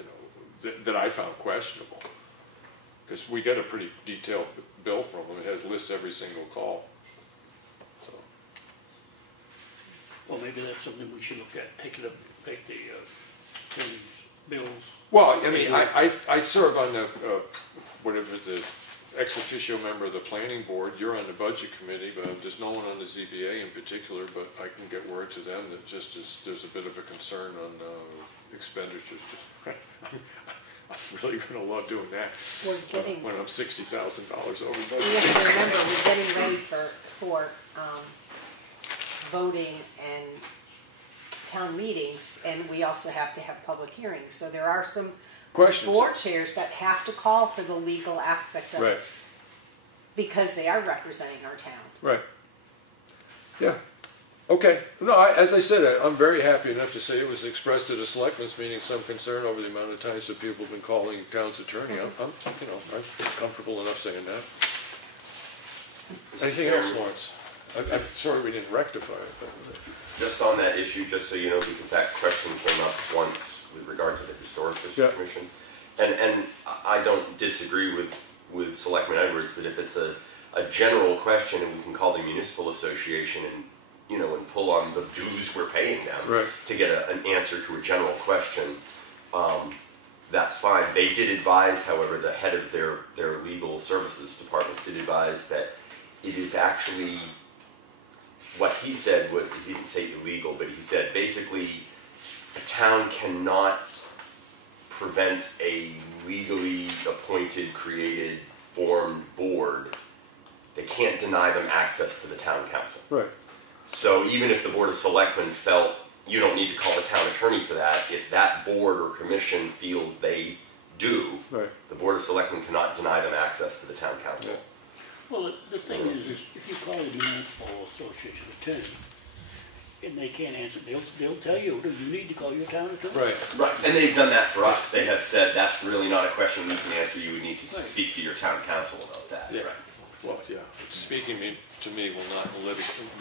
that I found questionable. Because we get a pretty detailed bill from them. It lists every single call. So. Well, maybe that's something we should look at. Take the attorney's bills. Well, I mean, I serve on the whatever the ex officio member of the planning board. You're on the budget committee, but there's no one on the ZBA in particular. But I can get word to them that just there's a bit of a concern on expenditures. I'm really going to love doing that when I'm $60,000 over budget. You have to remember, we're getting ready for voting and town meetings, and we also have to have public hearings. So there are some board chairs that have to call for the legal aspect of it because they are representing our town. Right. Yeah. Okay. No, as I said, I'm very happy enough to say it was expressed at a selectmen's meeting some concern over the amount of times that people have been calling the town's attorney. I'm comfortable enough saying that. Anything else, Lawrence? I'm sorry we didn't rectify it. But. Just on that issue, just so you know, because that question came up once with regard to the Historic District Commission, and I don't disagree with Selectman Edwards that if it's a general question and we can call the municipal association and pull on the dues we're paying them to get an answer to a general question, that's fine. They did advise, however, the head of their legal services department did advise that it is actually, what he said was, he didn't say illegal, but he said basically a town cannot prevent a legally appointed, created, formed board. They can't deny them access to the town council. Right. So even if the Board of Selectmen felt you don't need to call the town attorney for that, if that board or commission feels they do, the Board of Selectmen cannot deny them access to the town council. Yeah. Well, the thing is if you call the municipal association attorney and they can't answer, they'll tell you, you need to call your town attorney. Right, and they've done that for us. They have said that's really not a question we can answer. You would need to speak to your town council about that. Yeah. Right. Well, yeah, speaking to me will not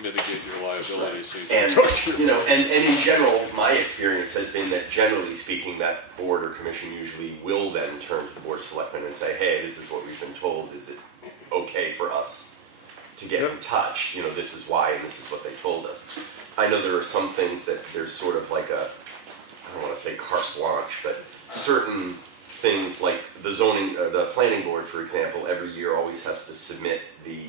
mitigate your liability, so you And, talk to your- you know, and in general, my experience has been that generally speaking, that board or commission usually will then turn to the board of selectmen and say, hey, this is what we've been told, is it okay for us to get in touch? You know, this is why, and this is what they told us. I know there are some things that there's sort of like a, I don't want to say carte blanche, but certain things like the zoning, the planning board, for example, every year always has to submit the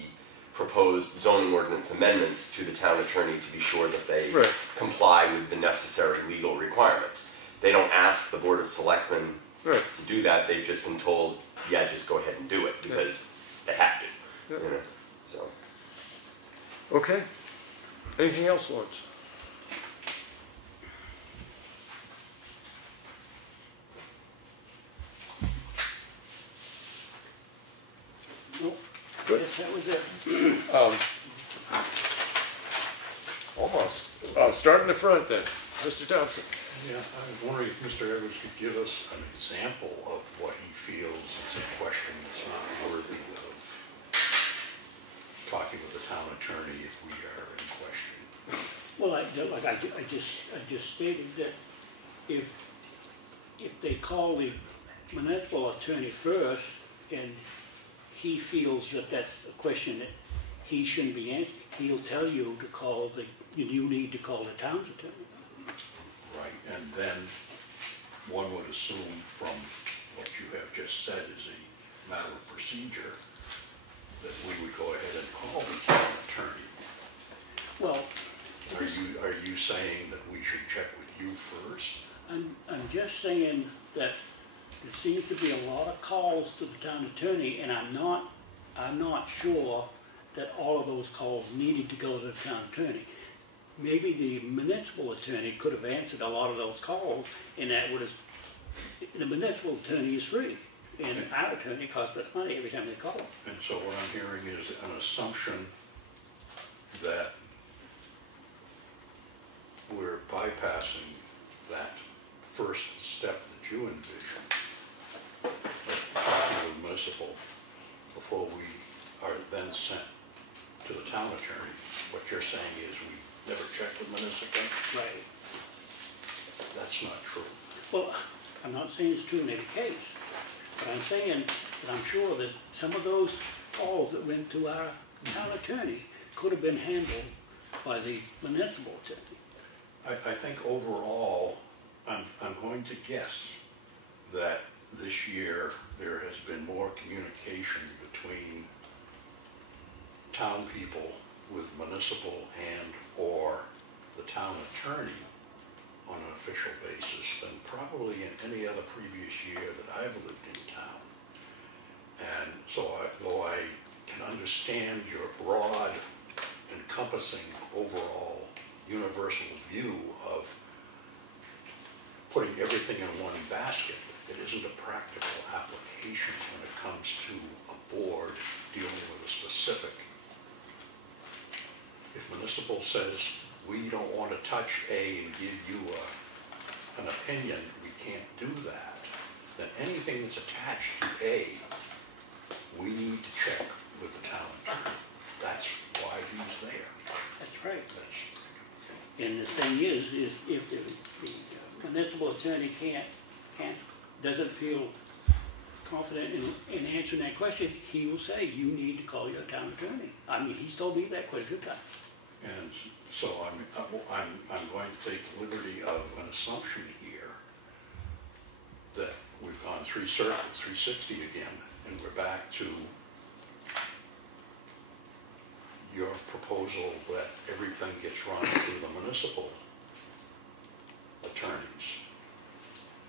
proposed zoning ordinance amendments to the town attorney to be sure that they comply with the necessary legal requirements. They don't ask the board of selectmen to do that. They've just been told, yeah, just go ahead and do it because they have to. You know, so. Okay. Anything else, Lawrence? Nope. Good. Yes, that was it. Almost. Start in the front then. Mr. Thompson. Yeah, I was wondering if Mr. Edwards could give us an example of what he feels is a question that's not worthy of talking with the town attorney if we are in question. Well, I just stated that if they call the municipal attorney first and he feels that that's a question that he shouldn't be answering, he'll tell you to call you need to call the town's attorney. Right, and then one would assume from what you have just said is a matter of procedure that we would go ahead and call the town attorney. Well, Are you saying that we should check with you first? I'm just saying that there seems to be a lot of calls to the town attorney, and I'm not sure that all of those calls needed to go to the town attorney. Maybe the municipal attorney could have answered a lot of those calls, and that would have, the municipal attorney is free, and our attorney costs us money every time they call. And so what I'm hearing is an assumption that we're bypassing that first step that you envision, talking with municipal, before we are then sent to the town attorney. What you're saying is we never checked with municipal? Right. That's not true. Well, I'm not saying it's true in every case, but I'm saying that I'm sure that some of those calls that went to our town attorney could have been handled by the municipal attorney. I think overall, I'm going to guess that this year there has been more communication between town people with municipal and or the town attorney on an official basis than probably in any other previous year that I've lived in town. And so though I can understand your broad, encompassing overall universal view of putting everything in one basket, it isn't a practical application when it comes to a board dealing with a specific. If municipal says, we don't want to touch A and give you an opinion, we can't do that, then anything that's attached to A, we need to check with the town attorney. That's why he's there. That's right. And the thing is if the municipal attorney doesn't feel confident in answering that question, he will say, you need to call your town attorney. I mean, he's told me that quite a few times. And so I'm going to take the liberty of an assumption here that we've gone 3 circles, 360 again, and we're back to your proposal that everything gets run through the municipal attorneys.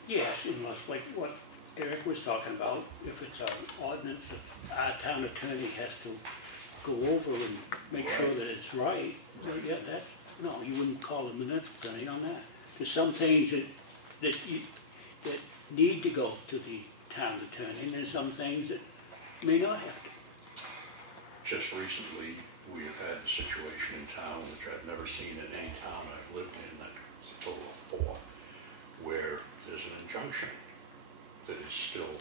Yes, unless like what Eric was talking about, if it's an ordinance that our town attorney has to go over and make sure that it's right, well, yeah, no, you wouldn't call the municipal attorney on that. There's some things that need to go to the town attorney, and there's some things that may not have to. Just recently, we have had the situation in town, which I've never seen in any town I've lived in, that's a total of 4, where there's an injunction that is still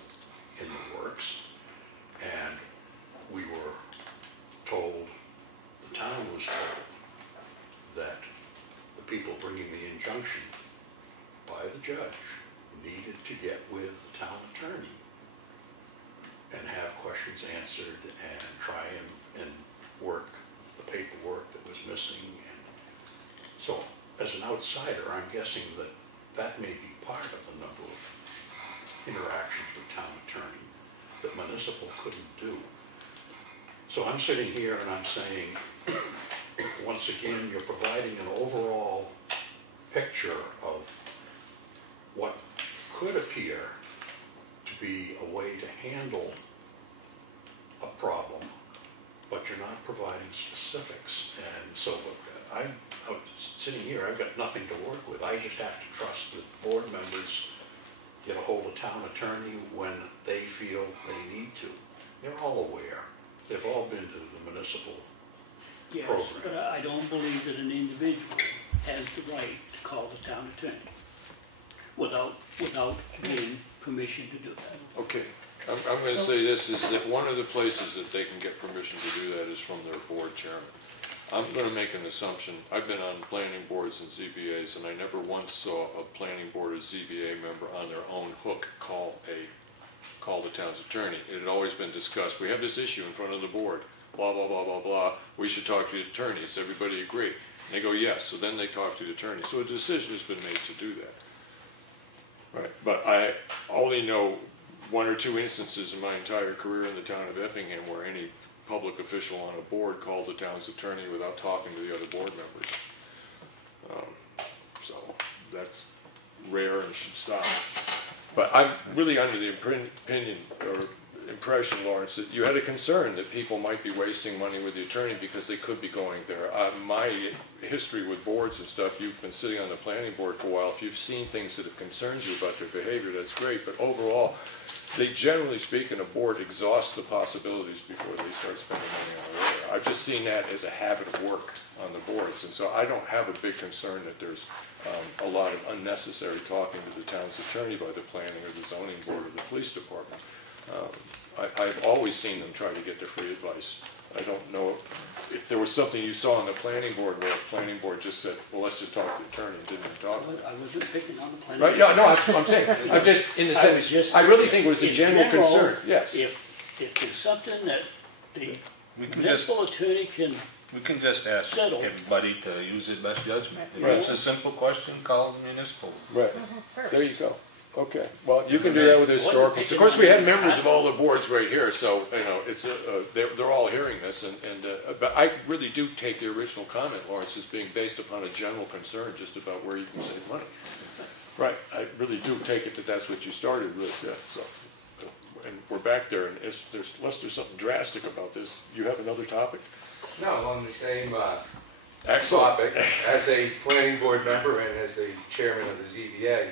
in the works, and we were people bringing the injunction by the judge needed to get with the town attorney and have questions answered and try and work the paperwork that was missing. And so, as an outsider, I'm guessing that that may be part of the number of interactions with town attorney that municipal couldn't do. So I'm sitting here and I'm saying, once again, you're providing an overall picture of what could appear to be a way to handle a problem, but you're not providing specifics. And so I'm sitting here, I've got nothing to work with. I just have to trust that board members get a hold of town attorney when they feel they need to. They're all aware. They've all been to the municipal Yes, program. but I don't believe that an individual has the right to call the town attorney without getting permission to do that. Okay, I'm going to say this, is that one of the places that they can get permission to do that is from their board chairman. I'm going to make an assumption. I've been on planning boards and ZBAs, and I never once saw a planning board or ZBA member on their own hook call the town's attorney. It had always been discussed. We have this issue in front of the board. Blah, blah, blah, blah, blah. We should talk to the attorney. Does everybody agree? And they go, yes. So then they talk to the attorney. So a decision has been made to do that. Right. But I only know one or two instances in my entire career in the town of Effingham where any public official on a board called the town's attorney without talking to the other board members. So that's rare and should stop. But I'm really under the opinion or impression, Lawrence, that you had a concern that people might be wasting money with the attorney because they could be going there. My history with boards and stuff, you've been sitting on the planning board for a while. If you've seen things that have concerned you about their behavior, that's great. But overall, they generally speaking, a board exhausts the possibilities before they start spending money on a lawyer. I've just seen that as a habit of work on the boards. And so I don't have a big concern that there's a lot of unnecessary talking to the town's attorney by the planning or the zoning board or the police department. I've always seen them try to get their free advice. I don't know if there was something you saw on the planning board where the planning board just said, well, let's just talk to the attorney and didn't talk to them. I wasn't picking on the planning. Right, yeah, no, that's what I'm saying. I'm just, in the sense, I really think it was a general concern, yes. If there's something that the We can municipal attorney can We can just ask settle. everybody to use their best judgment. If Right. it's a simple question, call the municipal. Right, First. there you go. Okay, well, you can do that with historical. Of course, we have members of all the boards right here, so, you know, it's, they're all hearing this, but I really do take the original comment, Lawrence, as being based upon a general concern just about where you can save money. Right, I really do take it that that's what you started with, so. And we're back there, and unless there's something drastic about this, you have another topic? No, on the same Excellent. topic, as a planning board member and as the chairman of the ZBA,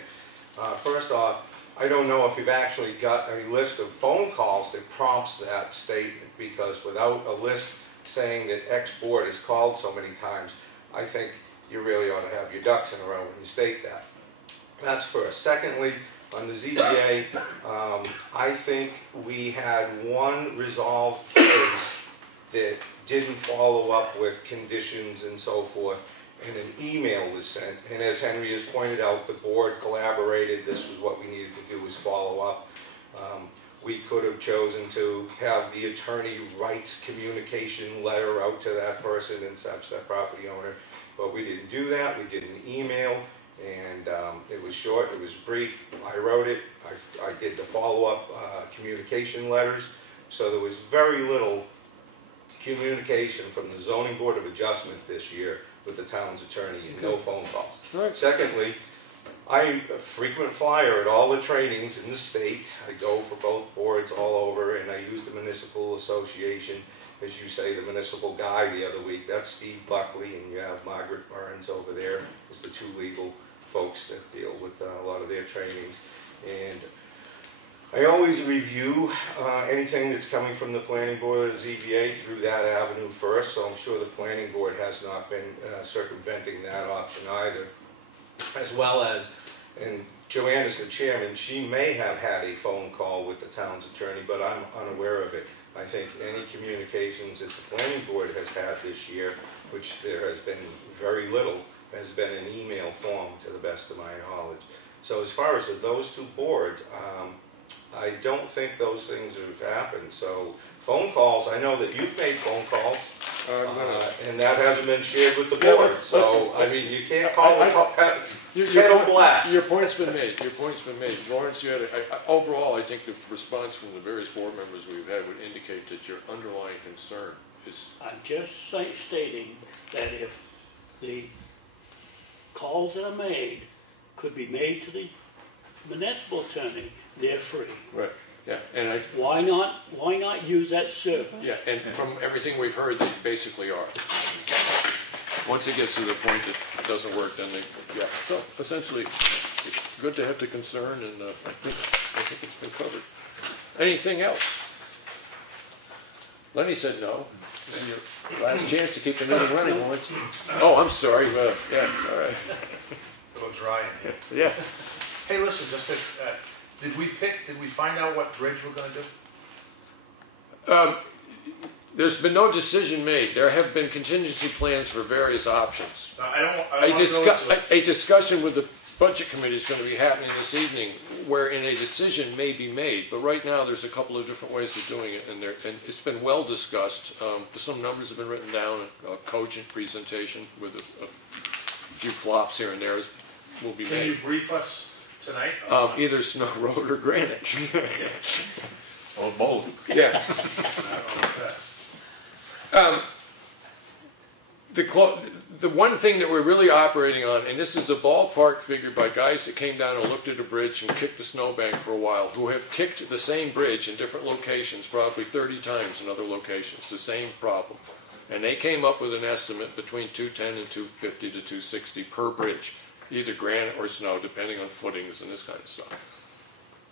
first off, I don't know if you've actually got a list of phone calls that prompts that statement, because without a list saying that X board is called so many times, I think you really ought to have your ducks in a row when you state that. That's first. Secondly, on the ZBA, I think we had one resolved case that didn't follow up with conditions and so forth, and an email was sent. And as Henry has pointed out, the board collaborated. This was what we needed to do, was follow up. We could have chosen to have the attorney write communication letter out to that person and such, that property owner, but we didn't do that. We did an email, and it was short, it was brief. I wrote it. I did the follow-up communication letters, so there was very little communication from the Zoning Board of Adjustment this year with the town's attorney, and no phone calls. Right. Secondly, I'm a frequent flyer at all the trainings in the state. I go for both boards all over, and I use the Municipal Association, as you say, the municipal guy the other week. That's Steve Buckley, and you have Margaret Burns over there as the two legal folks that deal with a lot of their trainings. And I always review anything that's coming from the planning board or the ZBA through that avenue first, so I'm sure the planning board has not been circumventing that option either. As well as, and Joanne is the chairman, she may have had a phone call with the town's attorney, but I'm unaware of it. I think any communications that the planning board has had this year, which there has been very little, has been in email form, to the best of my knowledge. So as far as those two boards, I don't think those things have happened. So phone calls, I know that you've made phone calls, and that hasn't been shared with the board. So, I mean, you can't call the kettle black. Your point's been made. Your point's been made. Lawrence, you had overall, I think the response from the various board members we've had would indicate that your underlying concern is... I'm just stating that if the calls that are made could be made to the municipal attorney, they're free. Right. Yeah, and why not use that service? Yeah, and from everything we've heard, they basically are. Once it gets to the point that it doesn't work, then they, yeah. So essentially, it's good to have the concern, and I think it's been covered. Anything else? Lenny said no. This is your last chance to keep the meeting running, Lawrence. Oh, I'm sorry. Yeah, all right. A little dry in here. Yeah. Hey, listen, just to, did we find out what bridge we're gonna do? There's been no decision made. There have been contingency plans for various options. A discussion with the budget committee is going to be happening this evening, wherein a decision may be made. But right now, there's a couple of different ways of doing it, and it's been well discussed. Some numbers have been written down, a cogent presentation with a few flops here and there will be made. Can you brief us tonight? Either Snow Road or Granite. Or both. Yeah. The one thing that we're really operating on, and this is a ballpark figure by guys that came down and looked at a bridge and kicked the snowbank for a while, who have kicked the same bridge in different locations, probably 30 times in other locations, the same problem. And they came up with an estimate between 210 and 250 to 260 per bridge, either granite or snow, depending on footings and this kind of stuff.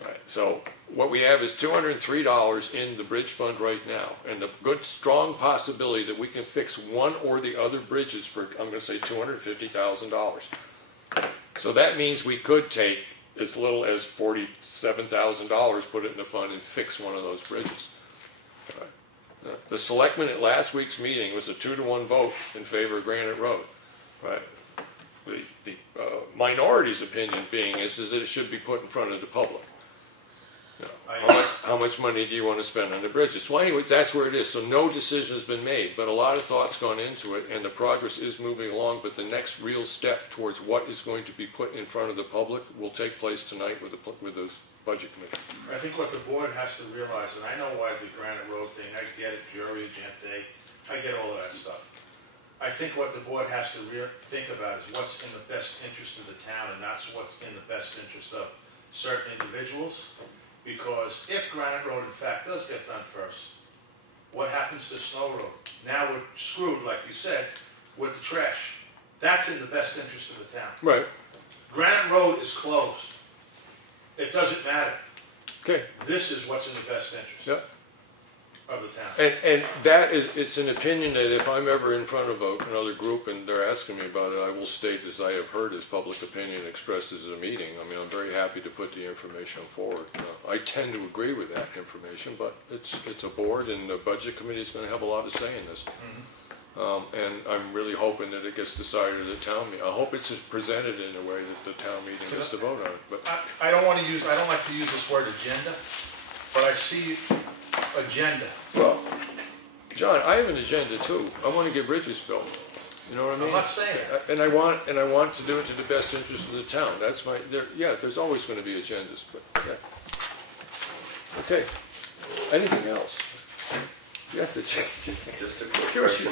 Right. So what we have is $203 in the bridge fund right now, and the good, strong possibility that we can fix one or the other bridges for, I'm going to say, $250,000. So that means we could take as little as $47,000, put it in the fund, and fix one of those bridges. Right. The selectmen at last week's meeting was a 2-to-1 vote in favor of Granite Road. Right. The minority's opinion being is that it should be put in front of the public. How much money do you want to spend on the bridges? Well, anyways, that's where it is. So no decision has been made, but a lot of thought's gone into it, and the progress is moving along. But the next real step towards what is going to be put in front of the public will take place tonight with the budget committee. I think what the board has to realize, and I know why the Granite Road thing, I get it, jury, gente, I get all of that stuff. I think what the board has to think about is what's in the best interest of the town, and not what's in the best interest of certain individuals. Because if Granite Road, in fact, does get done first, what happens to Snow Road? Now we're screwed, like you said, with the trash. That's in the best interest of the town. Right. Granite Road is closed. It doesn't matter. Okay. This is what's in the best interest. Yep. Of the town. And that is, it's an opinion that if I'm ever in front of another group and they're asking me about it, I will state, as I have heard as public opinion expressed as a meeting. I mean, I'm very happy to put the information forward. I tend to agree with that information, but it's a board, and the budget committee is going to have a lot to say in this. Mm-hmm. And I'm really hoping that it gets decided at the town meeting. I hope it's presented in a way that the town meeting gets to vote on it. But I don't like to use this word agenda, but I see agenda. Well, John, I have an agenda too. I want to get bridges built. You know what I mean? I'm not saying that. And I want to do it to the best interest of the town. That's my. Yeah, there's always going to be agendas, but yeah. Okay. Anything else? Yes, just a quick question.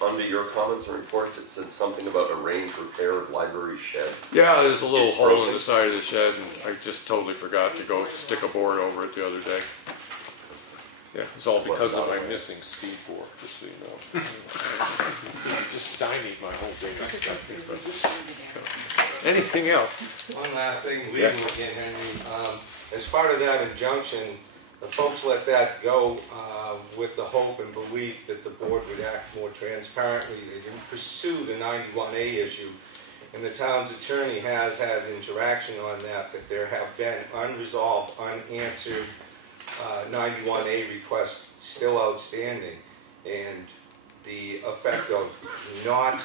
Under your comments and reports, it said something about arranged repair of library shed. Yeah, there's a little hole in the side of the shed, and I just totally forgot to go stick a board over it the other day. Yeah, it's all because of my missing speed board, just so you know. So it just stymied my whole day. So, anything else? One last thing, legal again, Henry. As part of that injunction, the folks let that go with the hope and belief that the board would act more transparently. They didn't pursue the 91A issue, and the town's attorney has had interaction on that there have been unresolved, unanswered 91A requests still outstanding, and the effect of not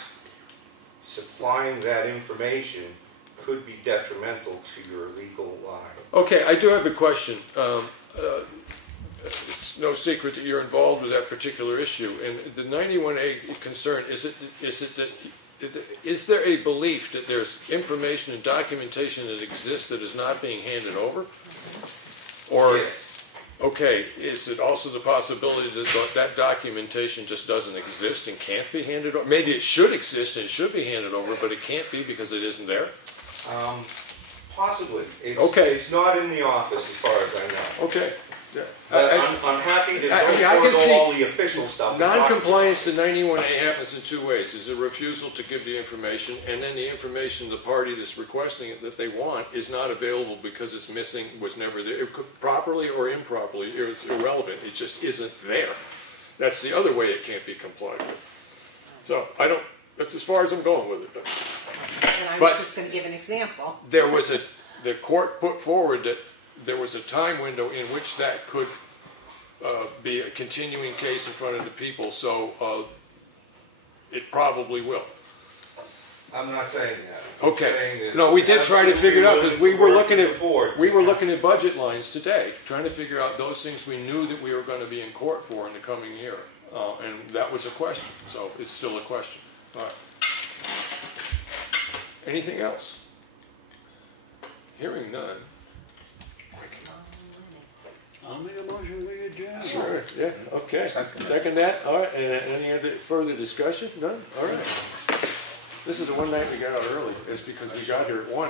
supplying that information could be detrimental to your legal line. Okay, I do have a question. It's no secret that you're involved with that particular issue, and the 91A concern, is there a belief that there's information and documentation that exists that is not being handed over? Or, Yes. okay, is it also the possibility that that documentation just doesn't exist and can't be handed over? Maybe it should exist and should be handed over, but it can't be because it isn't there? Possibly. Okay. It's not in the office as far as I know. Okay. Yeah. But I'm happy to I go can through see all the official stuff. and Non-compliance to 91A happens in two ways. There's a refusal to give the information, and then the information the party that's requesting it that they want is not available because it's missing, was never there. It could, properly or improperly, it's irrelevant. It just isn't there. That's the other way it can't be complied with. So that's as far as I'm going with it. And I was But- just gonna give an example. The court put forward that there was a time window in which that could be a continuing case in front of the people, so it probably will. I'm not saying that. I'm saying Okay. that No, we did try to figure it out because we were looking the board. at budget lines today, trying to figure out those things we knew that we were going to be in court for in the coming year, and that was a question. So it's still a question. All right. Anything else? Hearing none. I'll make a motion to adjourn. Sure, yeah, okay. Second that, all right, and any other further discussion? None? All right. This is the one night we got out early, it's because we got here at 1.